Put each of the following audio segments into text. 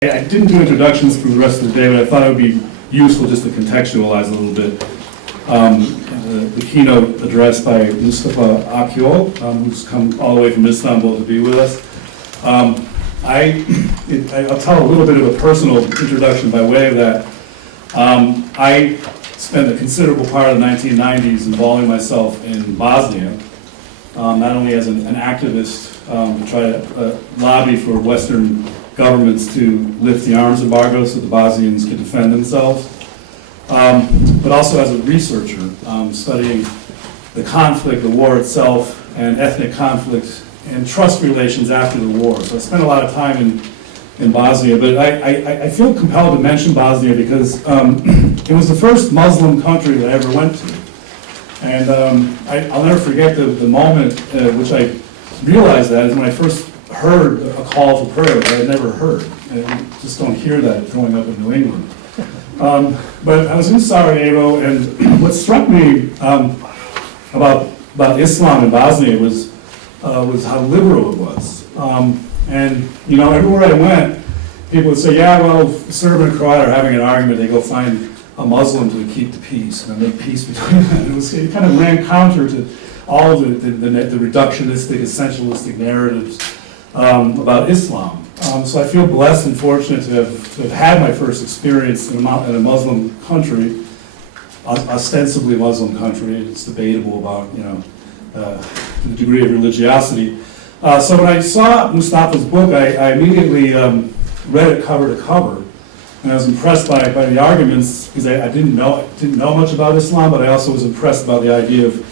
I didn't do introductions for the rest of the day, but I thought it would be useful just to contextualize a little bit. The keynote address by Mustafa Akyol, who's come all the way from Istanbul to be with us. I'll tell a little bit of a personal introduction by way of that. I spent a considerable part of the 1990s involving myself in Bosnia, not only as an activist to try to lobby for Western governments to lift the arms embargo so the Bosnians could defend themselves, but also as a researcher, studying the conflict, the war itself, and ethnic conflict and trust relations after the war. So I spent a lot of time in Bosnia, but I feel compelled to mention Bosnia because it was the first Muslim country that I ever went to. And I'll never forget the moment which I realized that is when I first heard a call for prayer that I had never heard. And you just don't hear that growing up in New England. But I was in Sarajevo, and what struck me about Islam in Bosnia was how liberal it was. And you know, everywhere I went, people would say, "Yeah, well, Serb and Croat are having an argument. They go find a Muslim to keep the peace and make peace between them." It kind of ran counter to all of the reductionistic, essentialistic narratives about Islam. So I feel blessed and fortunate to have had my first experience in a Muslim country, ostensibly Muslim country. It's debatable about the degree of religiosity. So when I saw Mustafa's book, I immediately read it cover to cover, and I was impressed by the arguments because I didn't know much about Islam, but I also was impressed by the idea of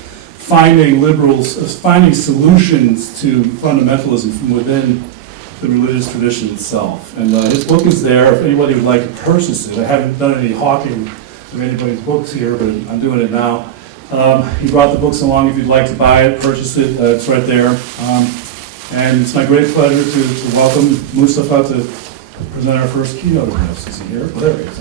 finding solutions to fundamentalism from within the religious tradition itself. And his book is there if anybody would like to purchase it. I haven't done any hawking of anybody's books here, but I'm doing it now. He brought the books along if you'd like to buy it, purchase it, it's right there. And it's my great pleasure to welcome Mustafa to present our first keynote address. Is he here? Well, there he is.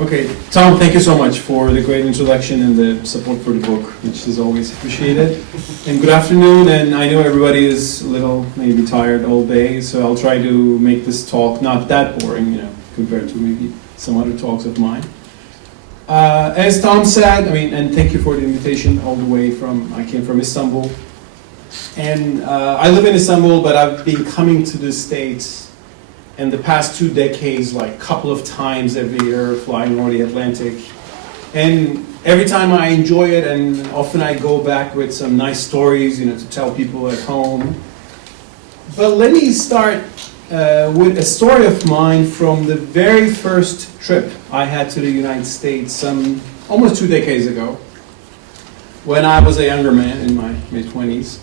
Okay, Tom, thank you so much for the great introduction and the support for the book, which is always appreciated. And good afternoon, and I know everybody is a little maybe tired all day, so I'll try to make this talk not that boring, compared to maybe some other talks of mine. As Tom said, and thank you for the invitation all the way I came from Istanbul. And I live in Istanbul, but I've been coming to the States in the past 2 decades, like a couple of times every year, flying over the Atlantic. And every time I enjoy it, and often I go back with some nice stories, to tell people at home. But let me start with a story of mine from the very first trip I had to the United States almost 2 decades ago, when I was a younger man in my mid-20s.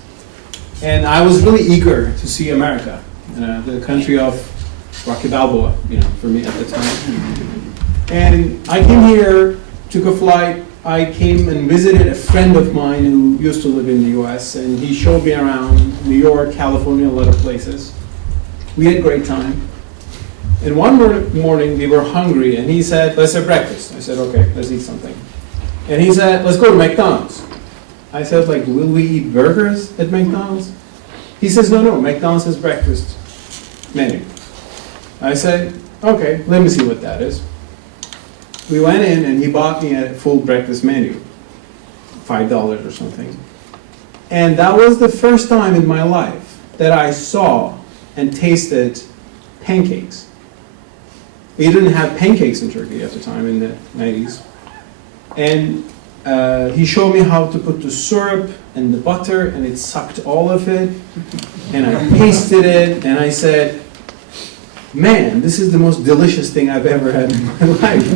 And I was really eager to see America, the country of Rocky Balboa, for me at the time. And I came here, took a flight. I came and visited a friend of mine who used to live in the US, and he showed me around New York, California, a lot of places. We had a great time. And one morning we were hungry, and he said, "Let's have breakfast." I said, "Okay, let's eat something." And he said, "Let's go to McDonald's." I said, "Will we eat burgers at McDonald's?" He says, No, McDonald's has breakfast menu. I said, "Okay, let me see what that is." We went in, and he bought me a full breakfast menu, $5 or something. And that was the first time in my life that I saw and tasted pancakes. We didn't have pancakes in Turkey at the time, in the 90s. And he showed me how to put the syrup and the butter, and it sucked all of it. And I tasted it, and I said, "Man, this is the most delicious thing I've ever had in my life."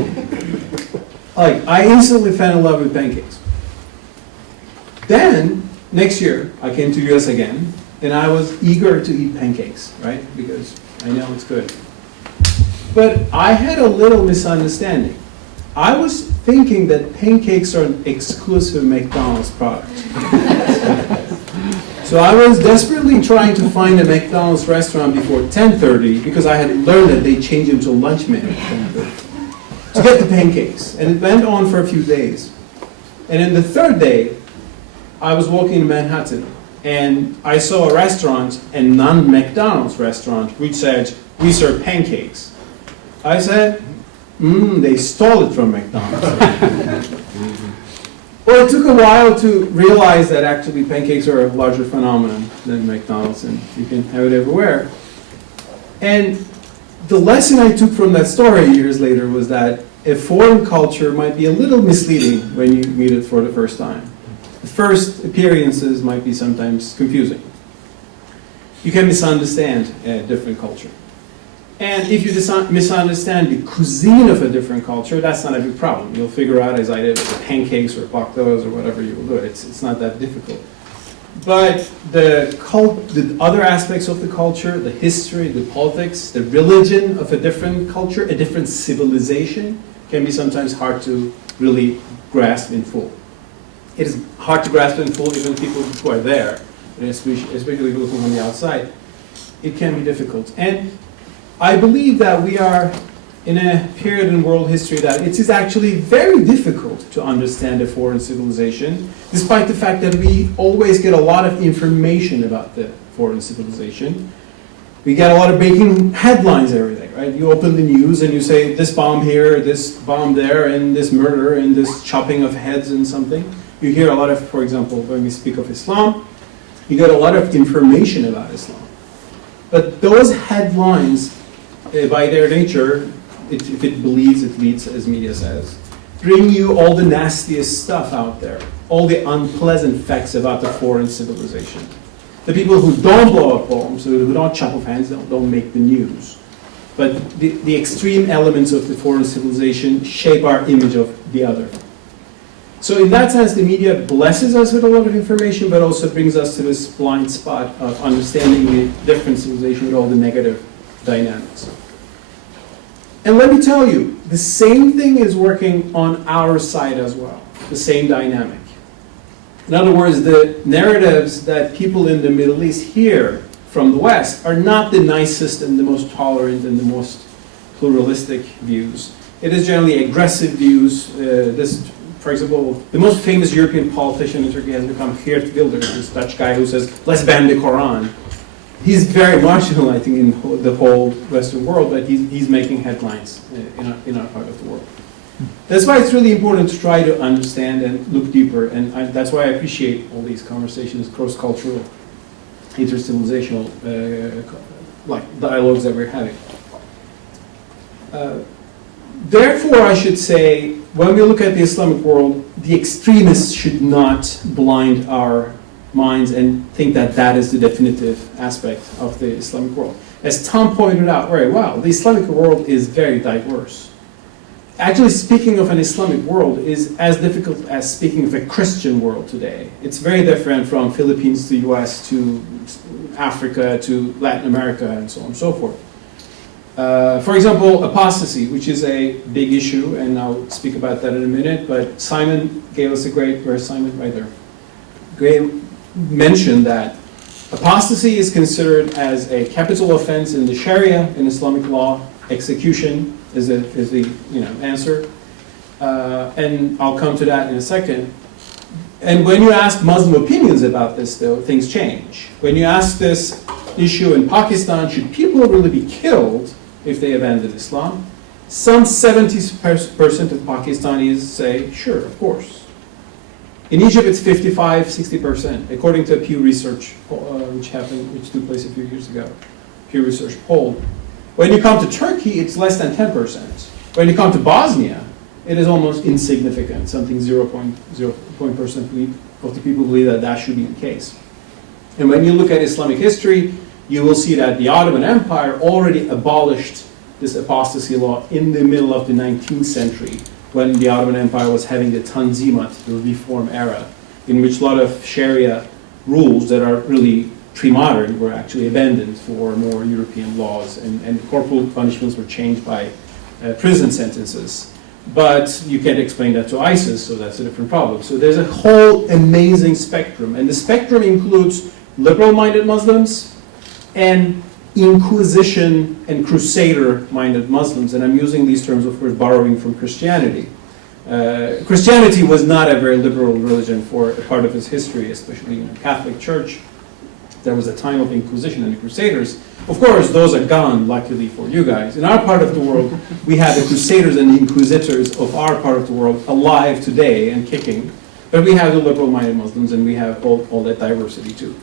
I instantly fell in love with pancakes. Then, next year, I came to US again, and I was eager to eat pancakes, right? Because I know it's good. But I had a little misunderstanding. I was thinking that pancakes are an exclusive McDonald's product. So I was desperately trying to find a McDonald's restaurant before 10:30 because I had learned that they change them to lunch menu at 10:30 to get the pancakes. And it went on for a few days. And then the third day, I was walking in Manhattan, and I saw a restaurant, a non-McDonald's restaurant, which said, "We serve pancakes." I said, they stole it from McDonald's. Well, it took a while to realize that actually pancakes are a larger phenomenon than McDonald's, and you can have it everywhere. And the lesson I took from that story years later was that a foreign culture might be a little misleading when you meet it for the first time. The first appearances might be sometimes confusing. You can misunderstand a different culture. And if you misunderstand the cuisine of a different culture, that's not a big problem. You'll figure out, as I did, with pancakes or baklavas or whatever you will do. It's not that difficult. But the other aspects of the culture, the history, the politics, the religion of a different culture, a different civilization, can be sometimes hard to really grasp in full. It is hard to grasp in full even people who are there, and especially looking from the outside. It can be difficult. And I believe that we are in a period in world history that it is actually very difficult to understand a foreign civilization, despite the fact that we always get a lot of information about the foreign civilization. We get a lot of breaking headlines every day, right? You open the news and you say, this bomb here, this bomb there, and this murder, and this chopping of heads and something. You hear a lot of, for example, when we speak of Islam, you get a lot of information about Islam. But those headlines, by their nature, if it bleeds, it leads, as media says, bring you all the nastiest stuff out there, all the unpleasant facts about the foreign civilization. The people who don't blow up bombs, who don't chop off hands, don't make the news. But the extreme elements of the foreign civilization shape our image of the other. So in that sense, the media blesses us with a lot of information, but also brings us to this blind spot of understanding the different civilization with all the negative dynamics. And let me tell you, the same thing is working on our side as well, the same dynamic. In other words, the narratives that people in the Middle East hear from the West are not the nicest and the most tolerant and the most pluralistic views. It is generally aggressive views. For example, the most famous European politician in Turkey has become Geert Wilders, this Dutch guy who says, let's ban the Quran. He's very marginal, I think, in the whole Western world, but he's making headlines in our part of the world. That's why it's really important to try to understand and look deeper, and that's why I appreciate all these conversations, cross-cultural, inter-civilizational dialogues that we're having. Therefore, I should say, when we look at the Islamic world, the extremists should not blind our minds and think that that is the definitive aspect of the Islamic world. As Tom pointed out very well, the Islamic world is very diverse. Actually, speaking of an Islamic world is as difficult as speaking of a Christian world today. It's very different from Philippines to US to Africa to Latin America and so on and so forth. For example, apostasy, which is a big issue, and I'll speak about that in a minute, but Simon gave us a great, where's Simon? Right there. Great mention that apostasy is considered as a capital offense in the Sharia, in Islamic law. Execution is the answer. And I'll come to that in a second. And when you ask Muslim opinions about this, though, things change. When you ask this issue in Pakistan, should people really be killed if they abandon Islam? Some 70% of Pakistanis say, sure, of course. In Egypt, it's 55-60%, according to a Pew Research which took place a few years ago. Pew Research poll. When you come to Turkey, it's less than 10%. When you come to Bosnia, it is almost insignificant. Something 0.0% of the people believe that that should be the case. And when you look at Islamic history, you will see that the Ottoman Empire already abolished this apostasy law in the middle of the 19th century, when the Ottoman Empire was having the Tanzimat, the reform era, in which a lot of Sharia rules that are really pre-modern were actually abandoned for more European laws, and corporal punishments were changed by prison sentences. But you can't explain that to ISIS, so that's a different problem. So there's a whole amazing spectrum, and the spectrum includes liberal-minded Muslims and Inquisition and Crusader-minded Muslims, and I'm using these terms, of course, borrowing from Christianity. Christianity was not a very liberal religion for a part of its history, especially in the Catholic Church. There was a time of Inquisition and the Crusaders. Of course, those are gone, luckily for you guys. In our part of the world, we have the Crusaders and the Inquisitors of our part of the world alive today and kicking. But we have the liberal-minded Muslims, and we have all that diversity too.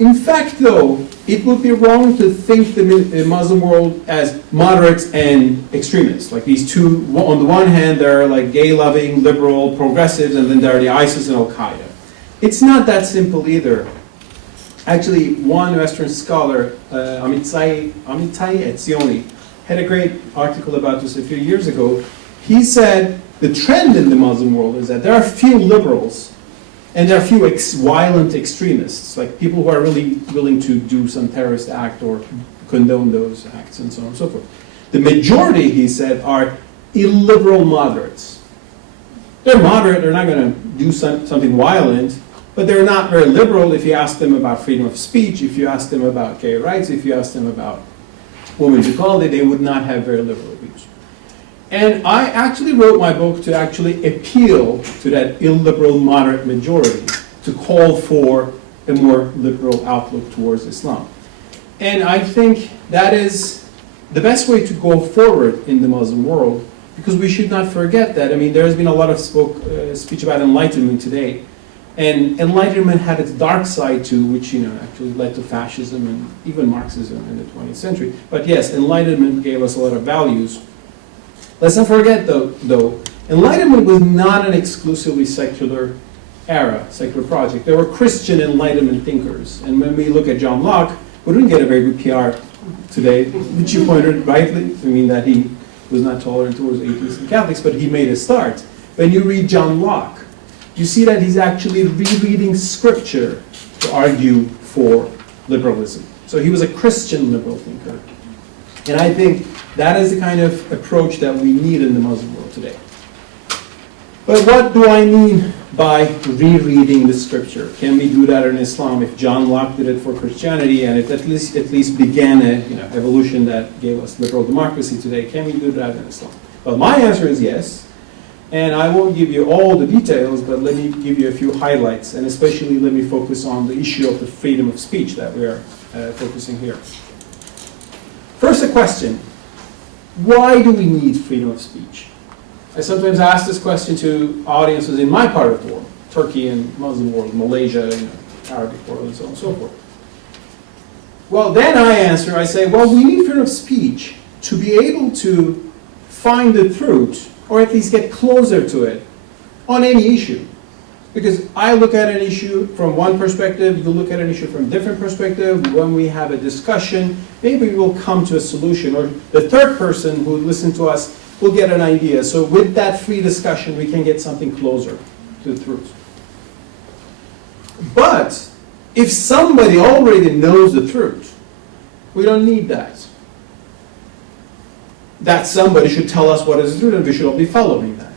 In fact, though, it would be wrong to think the Muslim world as moderates and extremists. Like these two, on the one hand, there are like gay-loving, liberal, progressives, and then there are the ISIS and Al-Qaeda. It's not that simple either. Actually, one Western scholar, Amitai Etzioni, had a great article about this a few years ago. He said the trend in the Muslim world is that there are few liberals and there are few violent extremists, like people who are really willing to do some terrorist act or condone those acts and so on and so forth. The majority, he said, are illiberal moderates. They're moderate, they're not going to do something violent, but they're not very liberal if you ask them about freedom of speech, if you ask them about gay rights, if you ask them about women's equality, they would not have very liberal views. And I actually wrote my book to actually appeal to that illiberal moderate majority, to call for a more liberal outlook towards Islam. And I think that is the best way to go forward in the Muslim world, because we should not forget that. I mean, there has been a lot of speech about enlightenment today. And enlightenment had its dark side too, which actually led to fascism and even Marxism in the 20th century. But yes, enlightenment gave us a lot of values. Let's not forget though, enlightenment was not an exclusively secular era, secular project. There were Christian enlightenment thinkers. And when we look at John Locke, we didn't get a very good PR today, which you pointed rightly. I mean that he was not tolerant towards atheists and Catholics, but he made a start. When you read John Locke, you see that he's actually rereading scripture to argue for liberalism. So he was a Christian liberal thinker. And I think that is the kind of approach that we need in the Muslim world today. But what do I mean by rereading the scripture? Can we do that in Islam? If John Locke did it for Christianity and it at least began an evolution that gave us liberal democracy today, can we do that in Islam? Well, my answer is yes. And I won't give you all the details, but let me give you a few highlights, and especially let me focus on the issue of the freedom of speech that we are focusing here. First, a question. Why do we need freedom of speech? I sometimes ask this question to audiences in my part of the world, Turkey and Muslim world, Malaysia, Arabic world, and so on and so forth. Well, then I say, well, we need freedom of speech to be able to find the truth, or at least get closer to it, on any issue. Because I look at an issue from one perspective, you look at an issue from a different perspective. When we have a discussion, maybe we will come to a solution, or the third person who listens to us will get an idea. So with that free discussion, we can get something closer to the truth. But if somebody already knows the truth, we don't need that. That somebody should tell us what is the truth, and we should all be following that.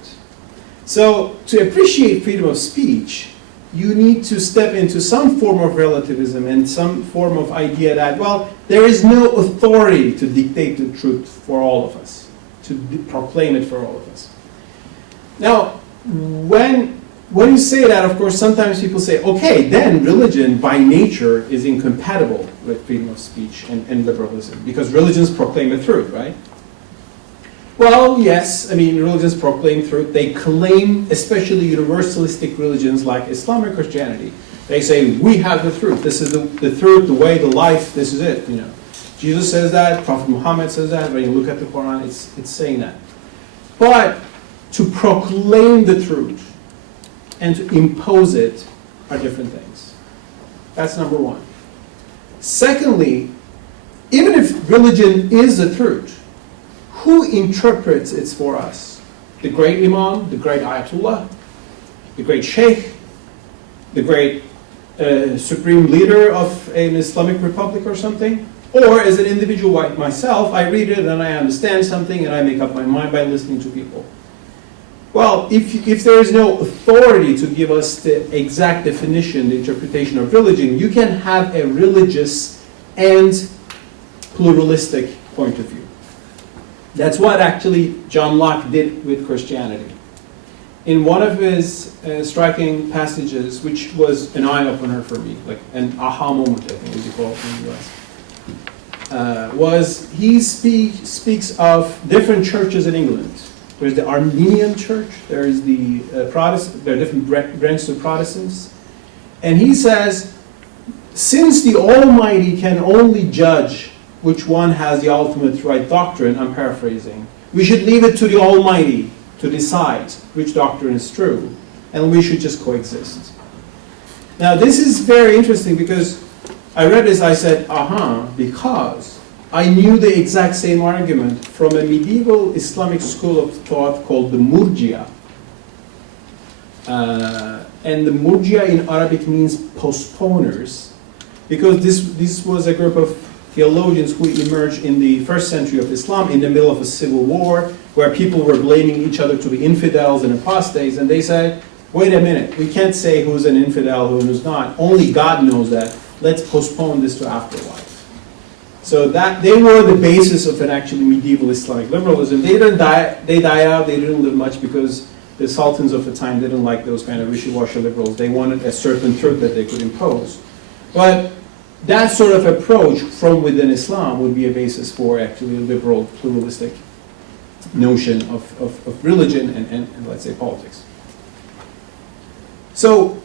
So to appreciate freedom of speech, you need to step into some form of relativism and some form of idea that, well, there is no authority to dictate the truth for all of us, to proclaim it for all of us. Now, when you say that, of course, sometimes people say, okay, then religion by nature is incompatible with freedom of speech and liberalism, because religions proclaim the truth, right? Well, yes, I mean, religions proclaim truth. They claim, especially universalistic religions like Islam or Christianity, they say, we have the truth. This is the truth, the way, the life, this is it, Jesus says that, Prophet Muhammad says that, when you look at the Quran, it's saying that. But to proclaim the truth and to impose it are different things. That's number one. Secondly, even if religion is the truth, who interprets it for us? The great Imam, the great Ayatollah, the great Sheikh, the great supreme leader of an Islamic republic or something? Or as an individual like myself, I read it and I understand something and I make up my mind by listening to people. Well, if there is no authority to give us the exact definition, the interpretation of religion, you can have a religious and pluralistic point of view. That's what actually John Locke did with Christianity. in one of his striking passages, which was an eye-opener for me, like an aha moment, I think, as you call it in the US, was he speaks of different churches in England. There's the Armenian church, there's the Protestant, there are different branches of Protestants, and he says, since the Almighty can only judge which one has the ultimate right doctrine, I'm paraphrasing, we should leave it to the Almighty to decide which doctrine is true, and we should just coexist. Now this is very interesting because I read this, I said, because I knew the exact same argument from a medieval Islamic school of thought called the Murjia. And the Murjia in Arabic means postponers, because this was a group of theologians who emerged in the first century of Islam in the middle of a civil war where people were blaming each other to be infidels and apostates, and they said, wait a minute, we can't say who's an infidel, who's not. Only God knows that. Let's postpone this to afterlife. So that they were the basis of an actually medieval Islamic liberalism. They died out, they didn't live much because the sultans of the time didn't like those kind of wishy-washy liberals. They wanted a certain truth that they could impose. But that sort of approach from within Islam would be a basis for actually a liberal, pluralistic notion of religion and let's say politics. So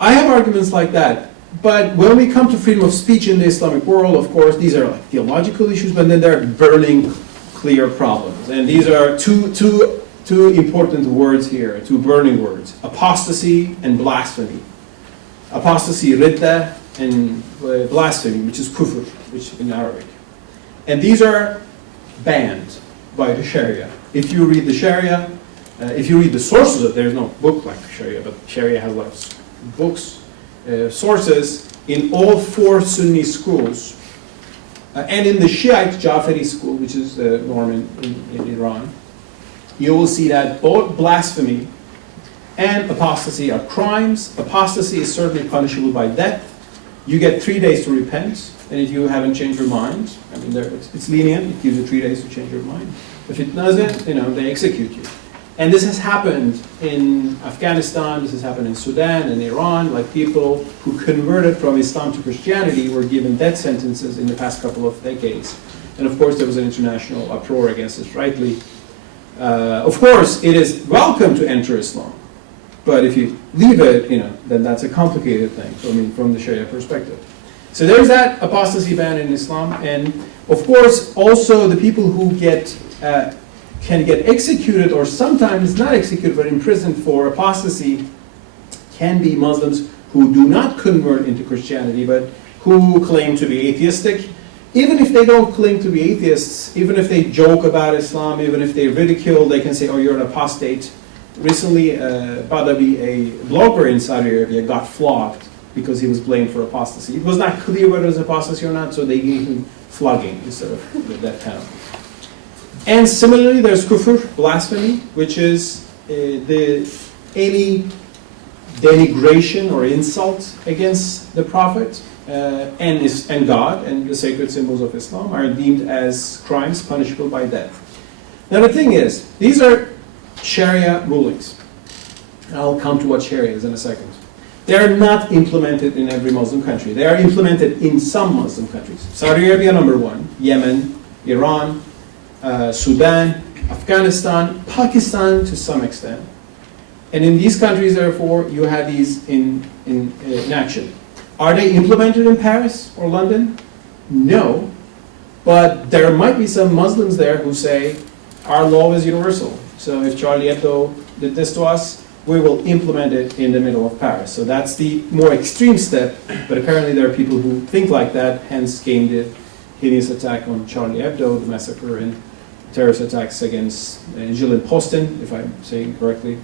I have arguments like that, but when we come to freedom of speech in the Islamic world, of course, these are like theological issues, but then there are burning, clear problems. And these are two important words here, two burning words, apostasy and blasphemy. Apostasy, ridda, and blasphemy, which is kufr, which in Arabic. And these are banned by the Sharia. If you read the Sharia, if you read the sources of, there's no book like Sharia, but Sharia has lots of books, sources in all four Sunni schools, and in the Shiite Jafari school, which is the norm in Iran, you will see that both blasphemy and apostasy are crimes. Apostasy is certainly punishable by death. You get 3 days to repent, and if you haven't changed your mind, I mean, it's lenient, it gives you 3 days to change your mind. If it doesn't, they execute you. And this has happened in Afghanistan, this has happened in Sudan and Iran, like people who converted from Islam to Christianity were given death sentences in the past couple of decades. And of course there was an international uproar against this, rightly. Of course, it is welcome to enter Islam. But if you leave it, then that's a complicated thing, from the Sharia perspective. So there's that apostasy ban in Islam, and of course, also the people who can get executed, or sometimes not executed, but imprisoned for apostasy, can be Muslims who do not convert into Christianity, but who claim to be atheistic. Even if they don't claim to be atheists, even if they joke about Islam, even if they ridicule, they can say, oh, you're an apostate. Recently, Badawi, a blogger in Saudi Arabia, got flogged because he was blamed for apostasy. It was not clear whether it was apostasy or not, so they gave him flogging instead of that penalty. And similarly, there's kufr, blasphemy, which is any denigration or insult against the Prophet and God and the sacred symbols of Islam are deemed as crimes punishable by death. Now the thing is, these are Sharia rulings. I'll come to what Sharia is in a second. They are not implemented in every Muslim country. They are implemented in some Muslim countries. Saudi Arabia, number one. Yemen, Iran, Sudan, Afghanistan, Pakistan to some extent. And in these countries, therefore, you have these in action. Are they implemented in Paris or London? No. But there might be some Muslims there who say, our law is universal. So if Charlie Hebdo did this to us, we will implement it in the middle of Paris. So that's the more extreme step, but apparently there are people who think like that, hence came the heinous attack on Charlie Hebdo, the massacre and terrorist attacks against Gilles Poston, if I'm saying correctly,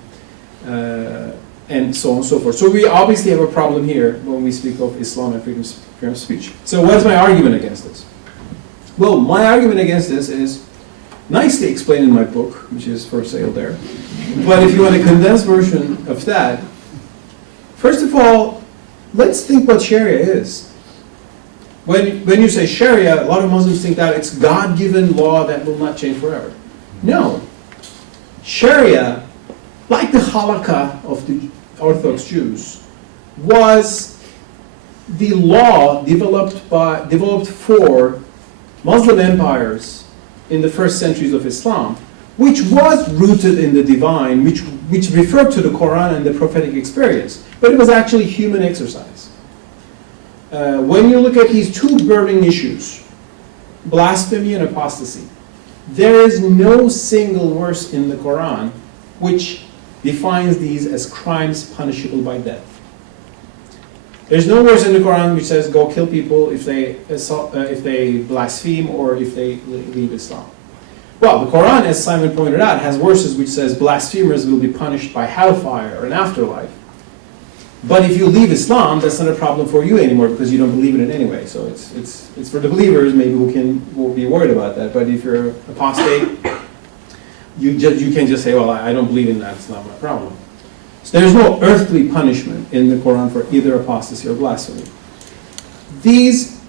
and so on and so forth. So we obviously have a problem here when we speak of Islam and freedom of speech. So what is my argument against this? Well, my argument against this is nicely explained in my book, which is for sale there. But if you want a condensed version of that, first of all, let's think what Sharia is. When you say Sharia, a lot of Muslims think that it's God-given law that will not change forever. No. Sharia like the halakha of the Orthodox Jews, was the law developed for Muslim empires in the first centuries of Islam, which was rooted in the divine, which referred to the Quran and the prophetic experience, but it was actually human exercise. When you look at these two burning issues, blasphemy and apostasy, there is no single verse in the Quran which defines these as crimes punishable by death. There's no verse in the Quran which says go kill people if they blaspheme or if they leave Islam. Well, the Quran, as Simon pointed out, has verses which says blasphemers will be punished by hellfire or an afterlife. But if you leave Islam, that's not a problem for you anymore because you don't believe in it anyway. So it's for the believers, maybe we'll be worried about that. But if you're apostate, you can just say, well, I don't believe in that, it's not my problem. So there's no earthly punishment in the Quran for either apostasy or blasphemy. These,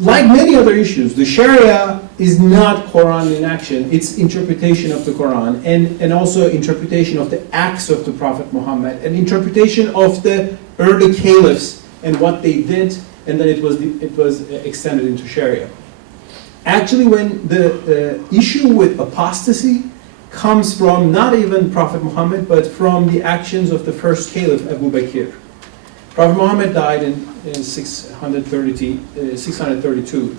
like many other issues, the Sharia is not Quran in action. It's interpretation of the Quran and also interpretation of the acts of the Prophet Muhammad and interpretation of the early caliphs and what they did, and then it was extended into Sharia. Actually, when the issue with apostasy comes from not even Prophet Muhammad, but from the actions of the first caliph, Abu Bakr. Prophet Muhammad died in 632.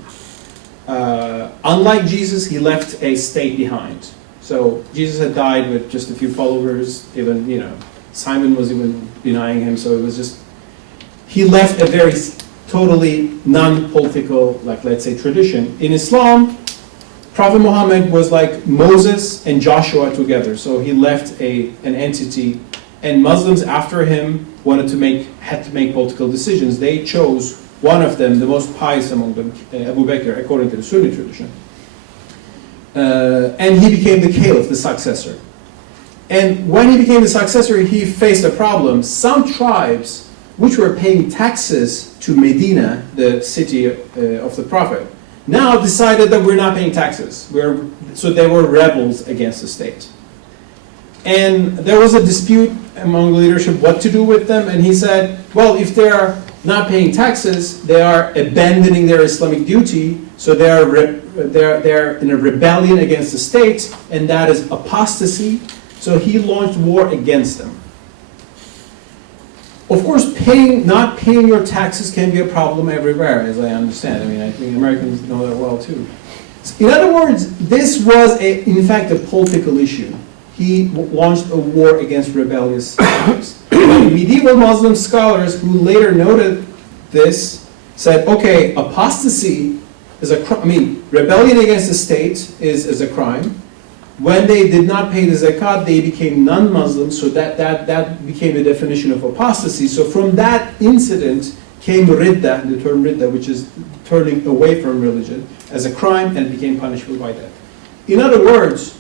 Unlike Jesus, he left a state behind. So Jesus had died with just a few followers. Even Simon was even denying him. So it was just he left a very totally non-political, like let's say, tradition. In Islam, Prophet Muhammad was like Moses and Joshua together. So he left an entity, and Muslims after him had to make political decisions. They chose one of them, the most pious among them, Abu Bakr, according to the Sunni tradition. And he became the caliph, the successor. And when he became the successor, he faced a problem. Some tribes, which were paying taxes to Medina, the city of the Prophet, now decided that we're not paying taxes. So they were rebels against the state. And there was a dispute among leadership what to do with them, and he said, well, if they're not paying taxes, they are abandoning their Islamic duty, so they're in a rebellion against the state, and that is apostasy. So he launched war against them. Of course, not paying your taxes can be a problem everywhere, as I understand. I mean, I think Americans know that well too. In other words, this was, in fact, a political issue. He launched a war against rebellious tribes. Medieval Muslim scholars who later noted this said, okay, apostasy is rebellion against the state is a crime. When they did not pay the zakat, they became non-Muslims, so that became the definition of apostasy. So from that incident came ridda, the term ridda, which is turning away from religion, as a crime, and it became punishable by death. In other words,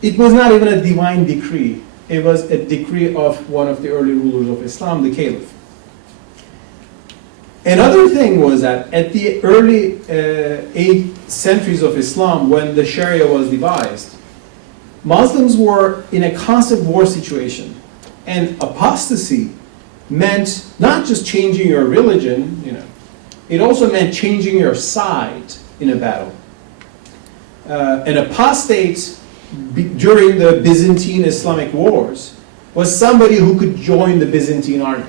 it was not even a divine decree. It was a decree of one of the early rulers of Islam, the caliph. Another thing was that at the early 8 centuries of Islam, when the Sharia was devised, Muslims were in a constant war situation. And apostasy meant not just changing your religion, it also meant changing your side in a battle. An apostate during the Byzantine Islamic wars was somebody who could join the Byzantine army.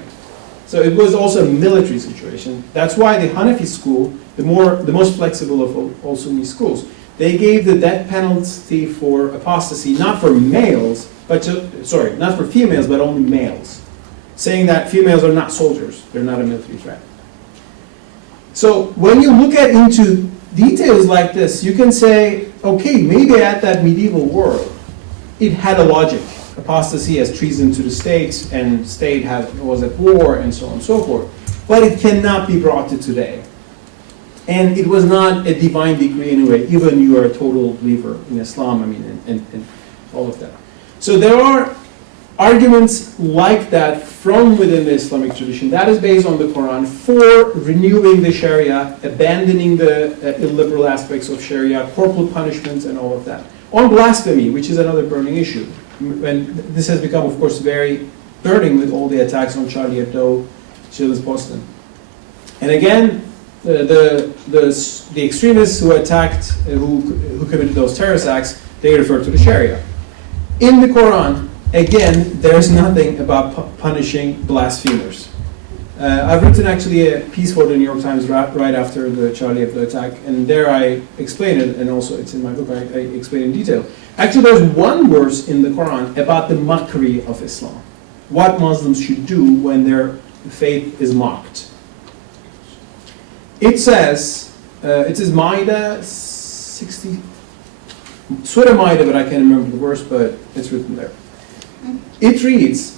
So it was also a military situation. That's why the Hanafi school, the most flexible of all Sunni schools, they gave the death penalty for apostasy not for females, but only males, saying that females are not soldiers, they're not a military threat. So when you look into details like this, you can say, okay, maybe at that medieval world, it had a logic. Apostasy as treason to the state, and state was at war, and so on and so forth. But it cannot be brought to today. And it was not a divine decree anyway, even you are a total believer in Islam, and all of that. So there are arguments like that from within the Islamic tradition that is based on the Quran for renewing the Sharia, abandoning the illiberal aspects of Sharia, corporal punishments, and all of that. On blasphemy, which is another burning issue. and this has become, of course, very burning with all the attacks on Charlie Hebdo, Children's Posten. And again, the extremists who attacked, who committed those terrorist acts, they refer to the Sharia. In the Quran, again, there's nothing about punishing blasphemers. I've written actually a piece for the New York Times right after the Charlie Hebdo attack, and there I explain it, and also it's in my book, I explain in detail. Actually, there's one verse in the Quran about the mockery of Islam. What Muslims should do when their faith is mocked. It says Ma'idah 60, Surah Ma'idah, but I can't remember the verse, but it's written there. It reads,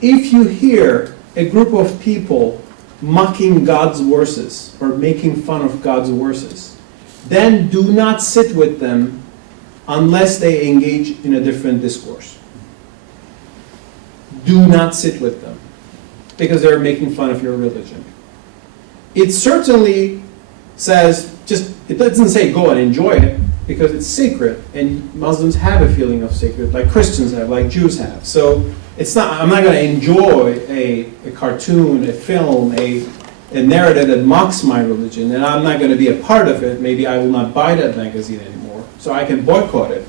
if you hear a group of people mocking God's verses or making fun of God's verses, then do not sit with them unless they engage in a different discourse. Do not sit with them because they're making fun of your religion. It certainly says, it doesn't say go and enjoy it because it's sacred, and Muslims have a feeling of sacred, like Christians have, like Jews have. So I'm not going to enjoy a cartoon, a film, a narrative that mocks my religion, and I'm not going to be a part of it. Maybe I will not buy that magazine anymore, so I can boycott it.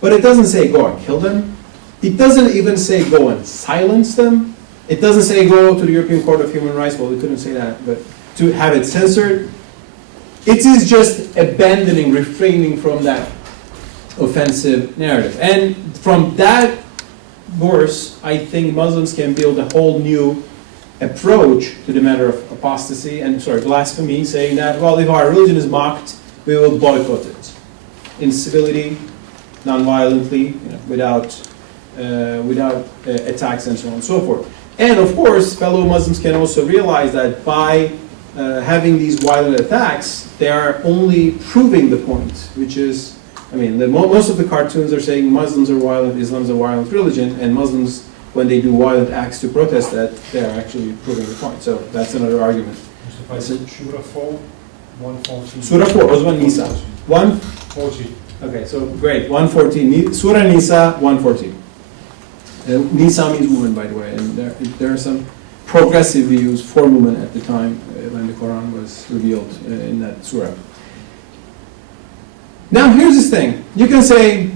But it doesn't say go and kill them. It doesn't even say go and silence them. It doesn't say go to the European Court of Human Rights. Well, we couldn't say that, but to have it censored. It is just abandoning, refraining from that offensive narrative. And from that verse, I think Muslims can build a whole new approach to the matter of apostasy and, blasphemy, saying that, well, if our religion is mocked, we will boycott it. In civility, non-violently, without attacks and so on and so forth. And of course, fellow Muslims can also realize that by having these violent attacks, they are only proving the point, which is, most of the cartoons are saying Muslims are violent, Islam is a violent religion, and Muslims, when they do violent acts to protest that, they are actually proving the point. So that's another argument. Mustafa, Surah 4, 114. Surah 4, Osman Nisa. 114. Okay, so great. 114. Surah Nisa, 114. Nisa means woman, by the way, and there are some progressive views for women at the time when the Quran was revealed in that surah. Now here's this thing. You can say,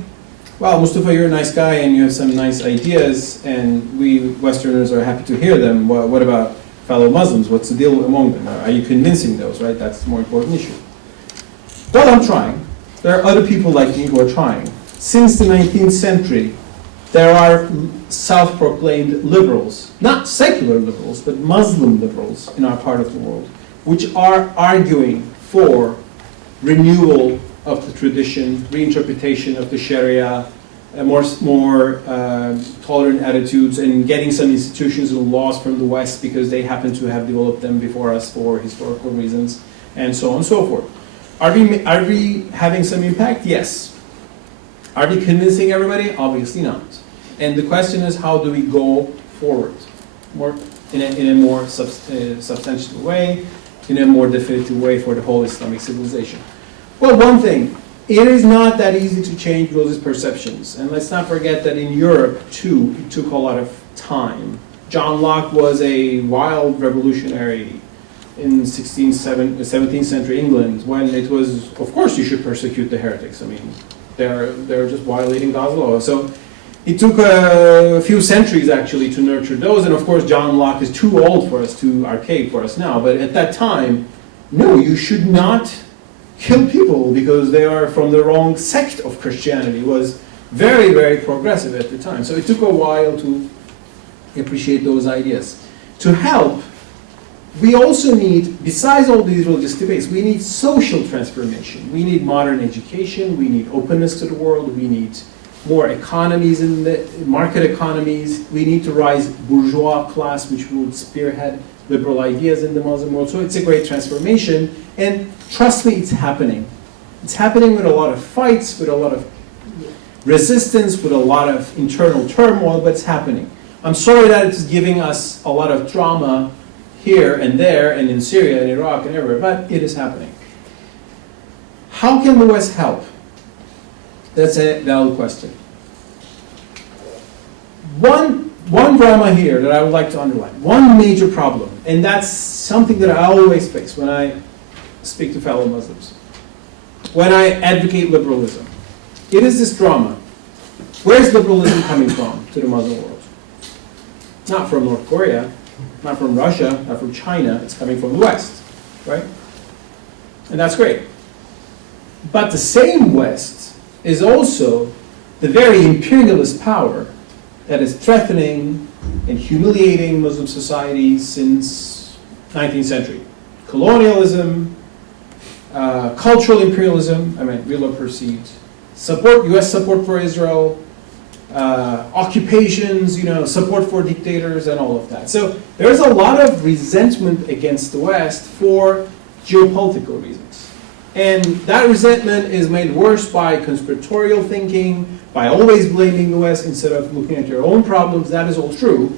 well, Mustafa, you're a nice guy and you have some nice ideas, and we Westerners are happy to hear them. Well, what about fellow Muslims? What's the deal among them? Are you convincing those, right? That's the more important issue. Well, I'm trying. There are other people like me who are trying. Since the 19th century, there are self-proclaimed liberals, not secular liberals, but Muslim liberals in our part of the world, which are arguing for renewal of the tradition, reinterpretation of the Sharia, more tolerant attitudes, and getting some institutions and laws from the West because they happen to have developed them before us for historical reasons, and so on and so forth. Are we having some impact? Yes. Are we convincing everybody? Obviously not. And the question is, how do we go forward? In a more substantial way, in a more definitive way for the whole Islamic civilization. Well, one thing, it is not that easy to change religious perceptions. And let's not forget that in Europe, too, it took a lot of time. John Locke was a wild revolutionary in 17th century England, when it was, of course, you should persecute the heretics. They're just violating God's law. So it took a few centuries, actually, to nurture those. And of course, John Locke is too old for us, too archaic for us now. But at that time, no, you should not kill people because they are from the wrong sect of Christianity. It was very, very progressive at the time. So it took a while to appreciate those ideas. To help, we also need, besides all these religious debates, we need social transformation. We need modern education. We need openness to the world. We need more economies in the market economies. We need to rise bourgeois class, which would spearhead liberal ideas in the Muslim world. So it's a great transformation. And trust me, it's happening. It's happening with a lot of fights, with a lot of resistance, with a lot of internal turmoil, but it's happening. I'm sorry that it's giving us a lot of drama here and there, and in Syria and Iraq and everywhere, but it is happening. How can the West help? That's a valid question. One drama here that I would like to underline, one major problem, and that's something that I always face when I speak to fellow Muslims, when I advocate liberalism. It is this drama. Where's liberalism coming from to the Muslim world? Not from North Korea, not from Russia, not from China, it's coming from the West, right? And that's great. But the same West is also the very imperialist power that is threatening and humiliating Muslim societies since 19th century. Colonialism, cultural imperialism, real or perceived, US support for Israel, occupations, support for dictators and all of that. So there's a lot of resentment against the West for geopolitical reasons. And that resentment is made worse by conspiratorial thinking, by always blaming the West instead of looking at your own problems. That is all true.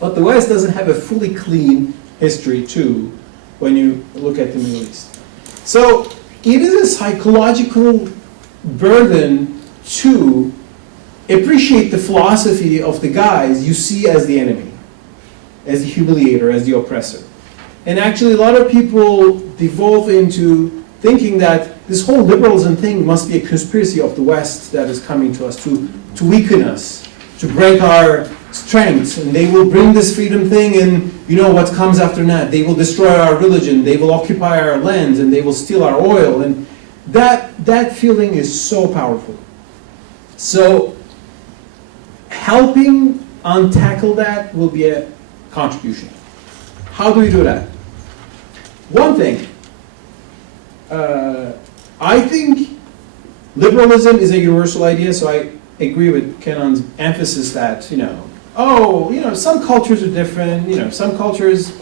But the West doesn't have a fully clean history too when you look at the Middle East. So it is a psychological burden to appreciate the philosophy of the guys you see as the enemy, as the humiliator, as the oppressor. And actually a lot of people devolve into thinking that this whole liberalism thing must be a conspiracy of the West that is coming to us to weaken us, to break our strengths, and they will bring this freedom thing and what comes after that. They will destroy our religion, they will occupy our lands, and they will steal our oil. And that feeling is so powerful. So helping untackle that will be a contribution. How do we do that? One thing, I think liberalism is a universal idea, so I agree with Kenan's emphasis that, some cultures are different, some cultures,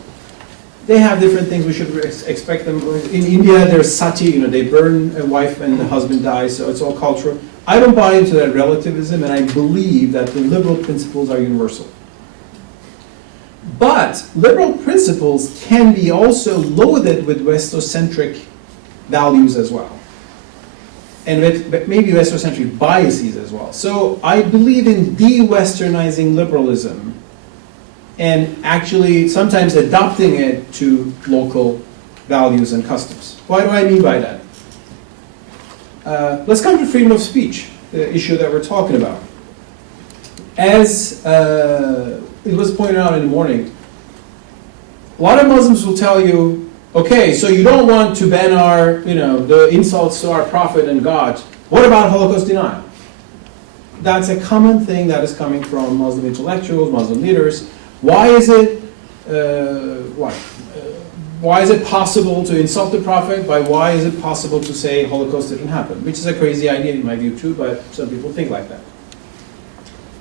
they have different things, we should expect them. In India, there's sati, they burn a wife and the husband dies, so it's all cultural. I don't buy into that relativism, and I believe that the liberal principles are universal. But liberal principles can be also loaded with Westocentric values as well, and with maybe Westocentric biases as well. So I believe in de-Westernizing liberalism and actually sometimes adopting it to local values and customs. What do I mean by that? Let's come to freedom of speech, the issue that we're talking about. As it was pointed out in the morning, a lot of Muslims will tell you, okay, so you don't want to ban our, the insults to our Prophet and God. What about Holocaust denial? That's a common thing that is coming from Muslim intellectuals, Muslim leaders. Why is it possible to insult the Prophet? Why is it possible to say Holocaust didn't happen? Which is a crazy idea in my view too, but some people think like that.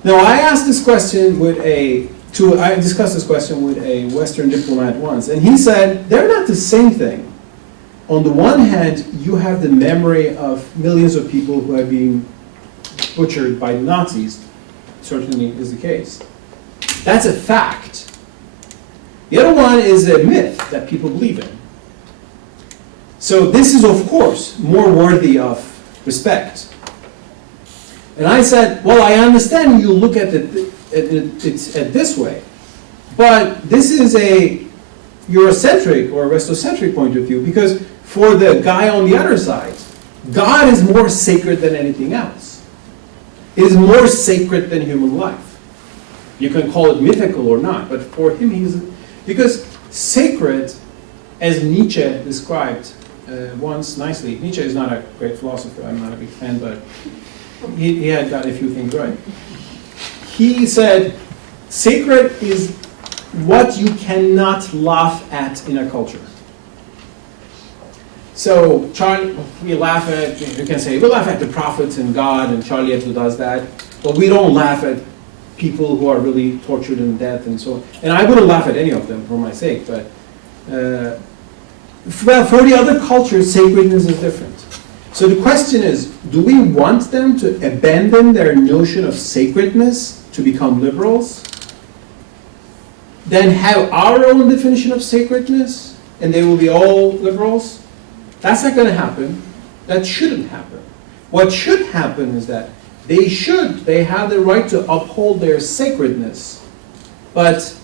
Now, I asked this question I discussed this question with a Western diplomat once, and he said, they're not the same thing. On the one hand, you have the memory of millions of people who have been butchered by the Nazis, certainly is the case. That's a fact. The other one is a myth that people believe in. So this is, of course, more worthy of respect. And I said, well, I understand you look at it this way, but this is a Eurocentric or Westocentric point of view, because for the guy on the other side, God is more sacred than anything else. It is more sacred than human life. You can call it mythical or not, but for him, because sacred, as Nietzsche described once nicely, Nietzsche is not a great philosopher, I'm not a big fan, but he had got a few things right. He said, sacred is what you cannot laugh at in a culture. So we laugh at, you can say, we laugh at the prophets and God and Charlie Hebdo does that, but we don't laugh at people who are really tortured and death and so on. And I wouldn't laugh at any of them for my sake, but for the other cultures, sacredness is different. So the question is, do we want them to abandon their notion of sacredness to become liberals? Then have our own definition of sacredness, and they will be all liberals? That's not going to happen. That shouldn't happen. What should happen is that They have the right to uphold their sacredness, but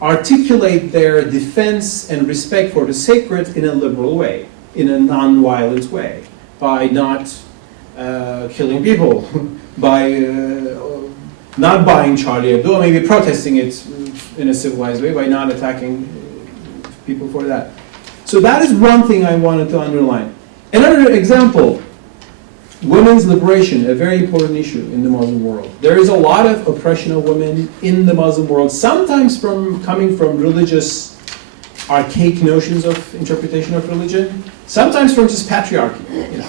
articulate their defense and respect for the sacred in a liberal way, in a non-violent way, by not killing people, by not buying Charlie Hebdo, maybe protesting it in a civilized way, by not attacking people for that. So that is one thing I wanted to underline. Another example, women's liberation, a very important issue in the Muslim world. There is a lot of oppression of women in the Muslim world, sometimes coming from religious, archaic notions of interpretation of religion, sometimes from just patriarchy,